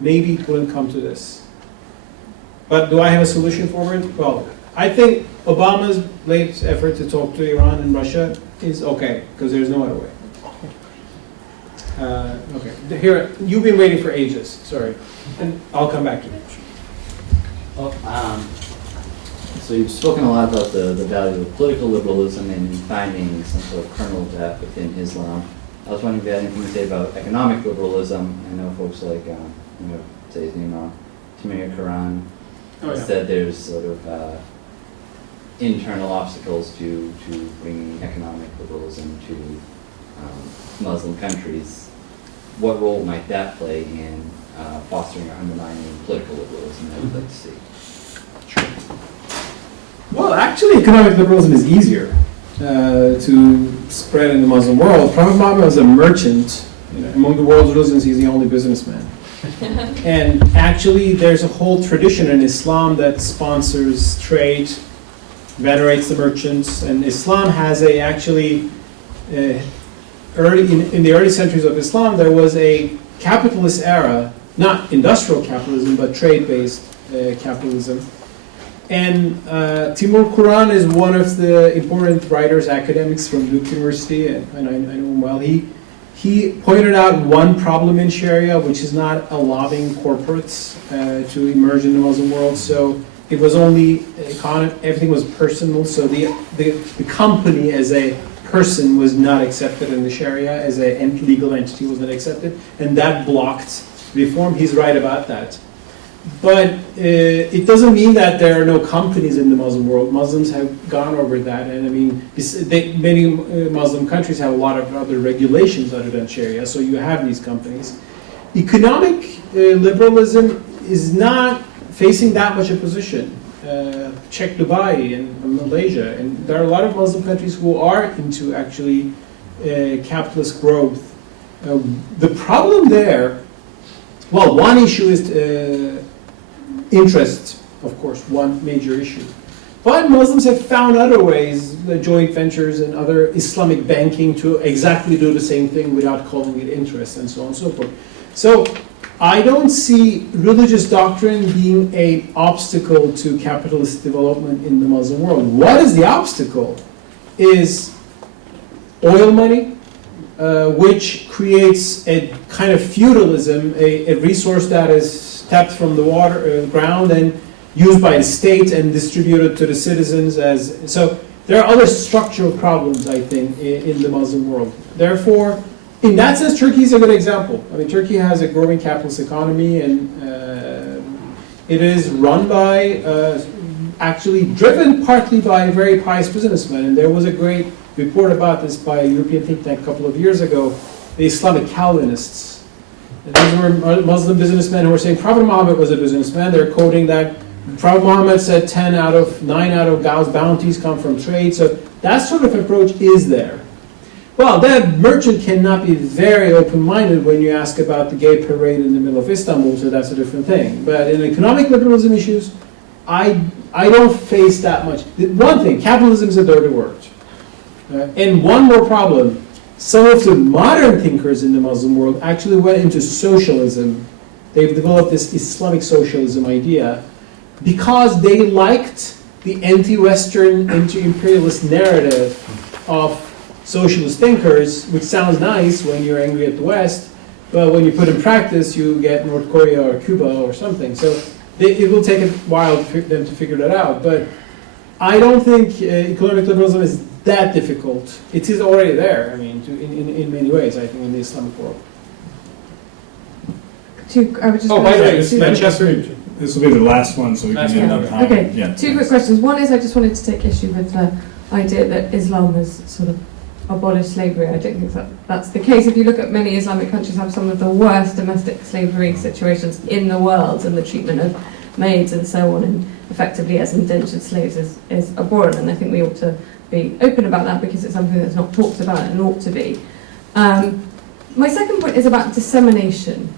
maybe it wouldn't come to this. But do I have a solution for it? Well, I think Obama's latest effort to talk to Iran and Russia is okay, because there's no other way. Okay, here, you've been waiting for ages, sorry. And I'll come back to you. So you've spoken a lot about the value of political liberalism and finding some sort of kernel of that within Islam. I was wondering if you had anything to say about economic liberalism. I know folks like, say his name wrong, Tamir Quran, said there's sort of internal obstacles to bringing economic liberalism to Muslim countries. What role might that play in fostering or undermining political liberalism that we'd like to see? Well, actually, economic liberalism is easier to spread in the Muslim world. Prophet Muhammad was a merchant. Among the world's religions, he's the only businessman. And actually, there's a whole tradition in Islam that sponsors trade, venerates the merchants, and Islam has in the early centuries of Islam, there was a capitalist era, not industrial capitalism, but trade-based capitalism. And Timur Quran is one of the important writers, academics from Duke University, and I know him well. He pointed out one problem in Sharia, which is not allowing corporates to emerge in the Muslim world. So it was only everything was personal. So the company as a person was not accepted in the Sharia, as a legal entity was not accepted, and that blocked reform. He's right about that. But it doesn't mean that there are no companies in the Muslim world. Muslims have gone over that, and I mean, many Muslim countries have a lot of other regulations other than Sharia, so you have these companies. Economic liberalism is not facing that much opposition. Check Dubai and Malaysia, and there are a lot of Muslim countries who are into actually capitalist growth. The problem there, well, one issue is interest, of course, one major issue. But Muslims have found other ways, joint ventures and other Islamic banking, to exactly do the same thing without calling it interest, and so on and so forth. So I don't see religious doctrine being an obstacle to capitalist development in the Muslim world. What is the obstacle is oil money, which creates a kind of feudalism, a resource that is tapped from the ground and used by the state and distributed to the citizens so there are other structural problems, I think, in the Muslim world. Therefore, in that sense, Turkey is a good example. I mean, Turkey has a growing capitalist economy, and it is run by, actually driven partly by very pious businessmen. And there was a great report about this by a European think tank a couple of years ago, the Islamic Calvinists. These were Muslim businessmen who were saying Prophet Muhammad was a businessman. They're quoting that Prophet Muhammad said 9 out of God's bounties come from trade. So that sort of approach is there. Well, that merchant cannot be very open-minded when you ask about the gay parade in the middle of Istanbul, so that's a different thing. But in economic liberalism issues, I don't face that much. One thing, capitalism is a dirty word. And one more problem. Some of the modern thinkers in the Muslim world actually went into socialism. They've developed this Islamic socialism idea because they liked the anti-Western, anti-imperialist narrative of socialist thinkers, which sounds nice when you're angry at the West, but when you put in practice, you get North Korea or Cuba or something. So it will take a while for them to figure that out. But I don't think economic liberalism is that difficult. It is already there, I mean, in many ways, I think, in the Islamic world. I was just Oh, gonna by the say way, two- Manchester, This will be the last one, so we can Last get one, another okay. comment. Okay, Yeah. two quick questions. One is I just wanted to take issue with the idea that Islam has sort of abolished slavery. I don't think that's the case. If you look at many Islamic countries have some of the worst domestic slavery situations in the world, and the treatment of maids and so on, and effectively as indentured slaves is abhorrent, and I think we ought to be open about that because it's something that's not talked about and ought to be. My second point is about dissemination.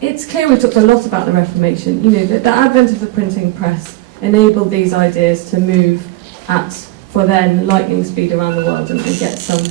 It's clear we've talked a lot about the Reformation. You know, the advent of the printing press enabled these ideas to move at, for then, lightning speed around the world and get some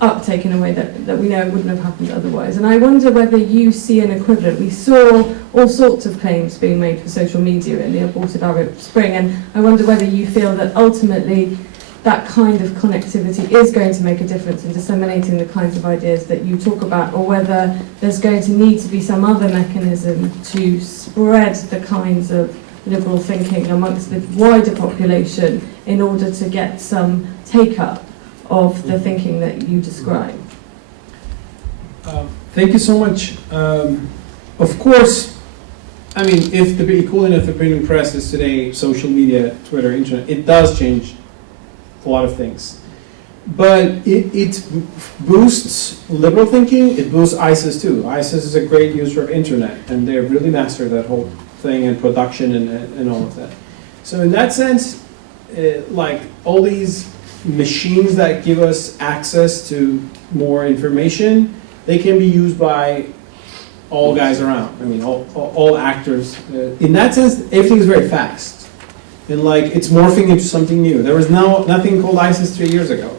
uptake in a way that we know wouldn't have happened otherwise. And I wonder whether you see an equivalent. We saw all sorts of claims being made for social media in the aborted Arab Spring, and I wonder whether you feel that ultimately that kind of connectivity is going to make a difference in disseminating the kinds of ideas that you talk about, or whether there's going to need to be some other mechanism to spread the kinds of liberal thinking amongst the wider population in order to get some take-up of the thinking that you describe. Thank you so much. Of course, I mean, if the equivalent of the printing press is today social media, Twitter, internet, it does change a lot of things. But it boosts liberal thinking, it boosts ISIS too. ISIS is a great user of internet, and they've really mastered that whole thing and production and all of that. So in that sense, like all these machines that give us access to more information, they can be used by all guys around. I mean, all actors. In that sense, everything is very fast. And like, it's morphing into something new. There was nothing called ISIS 3 years ago.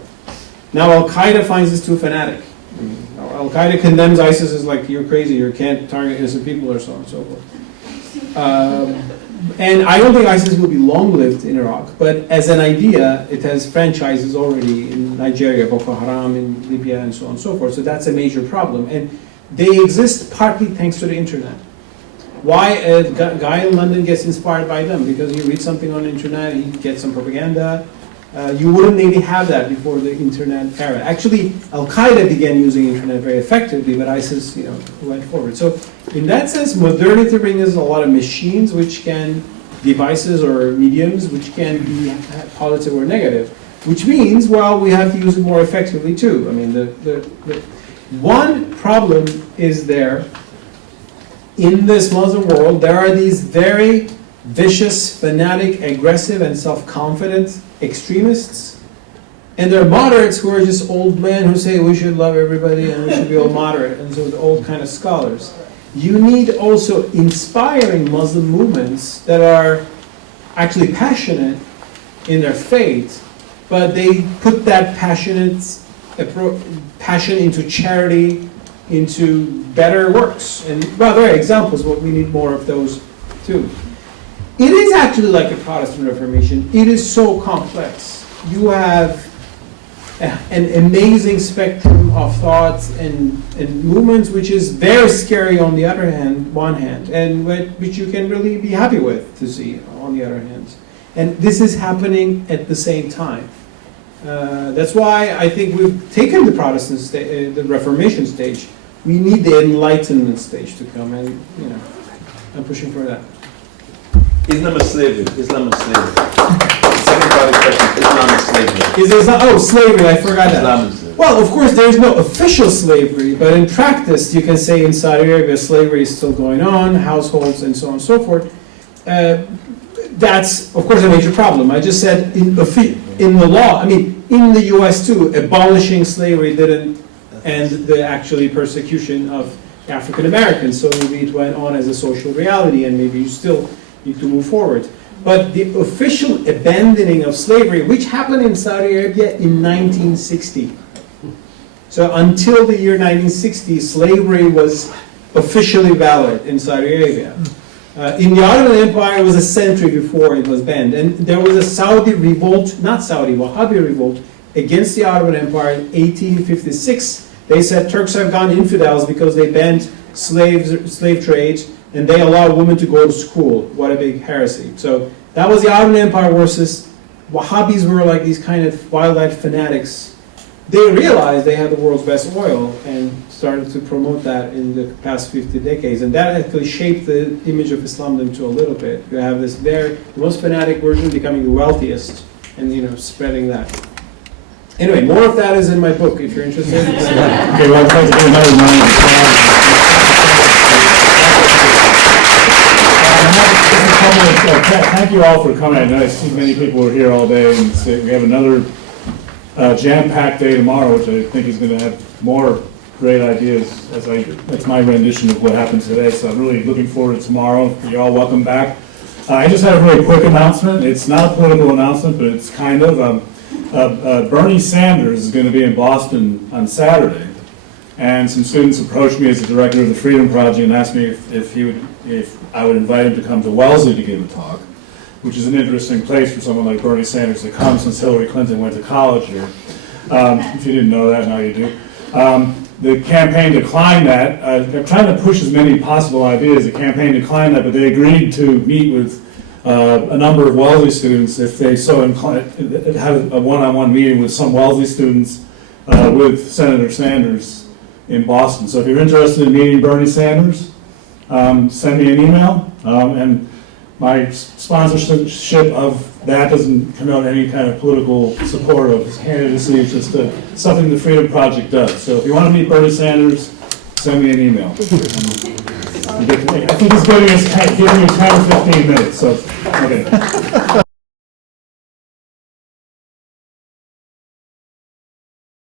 Now Al-Qaeda finds this too fanatic. I mean, Al-Qaeda condemns ISIS as like, you're crazy, you can't target innocent people, or so on and so forth. And I don't think ISIS will be long-lived in Iraq, but as an idea, it has franchises already in Nigeria, Boko Haram, in Libya, and so on and so forth. So that's a major problem. And they exist partly thanks to the internet. Why a guy in London gets inspired by them? Because you read something on the internet, he gets some propaganda. You wouldn't maybe have that before the internet era. Actually, Al-Qaeda began using internet very effectively, but ISIS, went forward. So in that sense, modernity brings us a lot of machines devices or mediums, which can be positive or negative, which means, well, we have to use it more effectively too. I mean, the one problem is there. In this Muslim world, there are these very vicious, fanatic, aggressive, and self-confident extremists. And there are moderates who are just old men who say we should love everybody and we should be all moderate, and so the old kind of scholars. You need also inspiring Muslim movements that are actually passionate in their faith, but they put that passion into charity, into better works. And well, there are examples, but we need more of those too. It is actually like a Protestant Reformation. It is so complex. You have an amazing spectrum of thoughts and movements, which is very scary on the other hand, one hand, and which you can really be happy with to see on the other hand. And this is happening at the same time. That's why I think we've taken the Protestant the Reformation stage. We need the Enlightenment stage to come, and I'm pushing for that. Islam is slavery. Islam is slavery. Second part of the question, Islam is slavery. Slavery, I forgot that. Islam is slavery. Well, of course, there is no official slavery, but in practice, you can say in Saudi Arabia, slavery is still going on, households, and so on and so forth. That's, of course, a major problem. I just said in the law, I mean, in the U.S. too, abolishing slavery didn't end the actually persecution of African Americans, so maybe it went on as a social reality, and maybe you still need to move forward. But the official abandoning of slavery, which happened in Saudi Arabia in 1960. So until the year 1960, slavery was officially valid in Saudi Arabia. In the Ottoman Empire, it was a century before it was banned. And there was a Saudi revolt, not Saudi, Wahhabi revolt, against the Ottoman Empire in 1856. They said Turks have gone infidels because they banned slave trade, and they allowed women to go to school. What a big heresy. So that was the Ottoman Empire versus Wahhabis were like these kind of wildlife fanatics. They realized they had the world's best oil and started to promote that in the past 50 decades. And that actually shaped the image of Islam to a little bit. You have this the most fanatic version becoming the wealthiest and, spreading that. Anyway, more of that is in my book if you're interested. Okay, well, I'd like to give another round of applause. Thank you all for coming. I know I see many people are here all day, and we have another jam-packed day tomorrow, which I think is going to have more great ideas. That's my rendition of what happened today. So I'm really looking forward to tomorrow. You're all welcome back. I just had a really quick announcement. It's not a political announcement, but it's kind of. Bernie Sanders is going to be in Boston on Saturday, and some students approached me as the director of the Freedom Project and asked me if I would invite him to come to Wellesley to give a talk, which is an interesting place for someone like Bernie Sanders to come since Hillary Clinton went to college here. If you didn't know that, now you do. The campaign declined that. They're trying to push as many possible ideas. The campaign declined that, but they agreed to meet with a number of Wellesley students if they so inclined, have a one-on-one meeting with some Wellesley students with Senator Sanders in Boston. So if you're interested in meeting Bernie Sanders, send me an email. And my sponsorship of that doesn't connote any kind of political support of his candidacy. It's just something the Freedom Project does. So if you want to meet Bernie Sanders, send me an email. I think he's giving us 10 or 15 minutes. So, okay.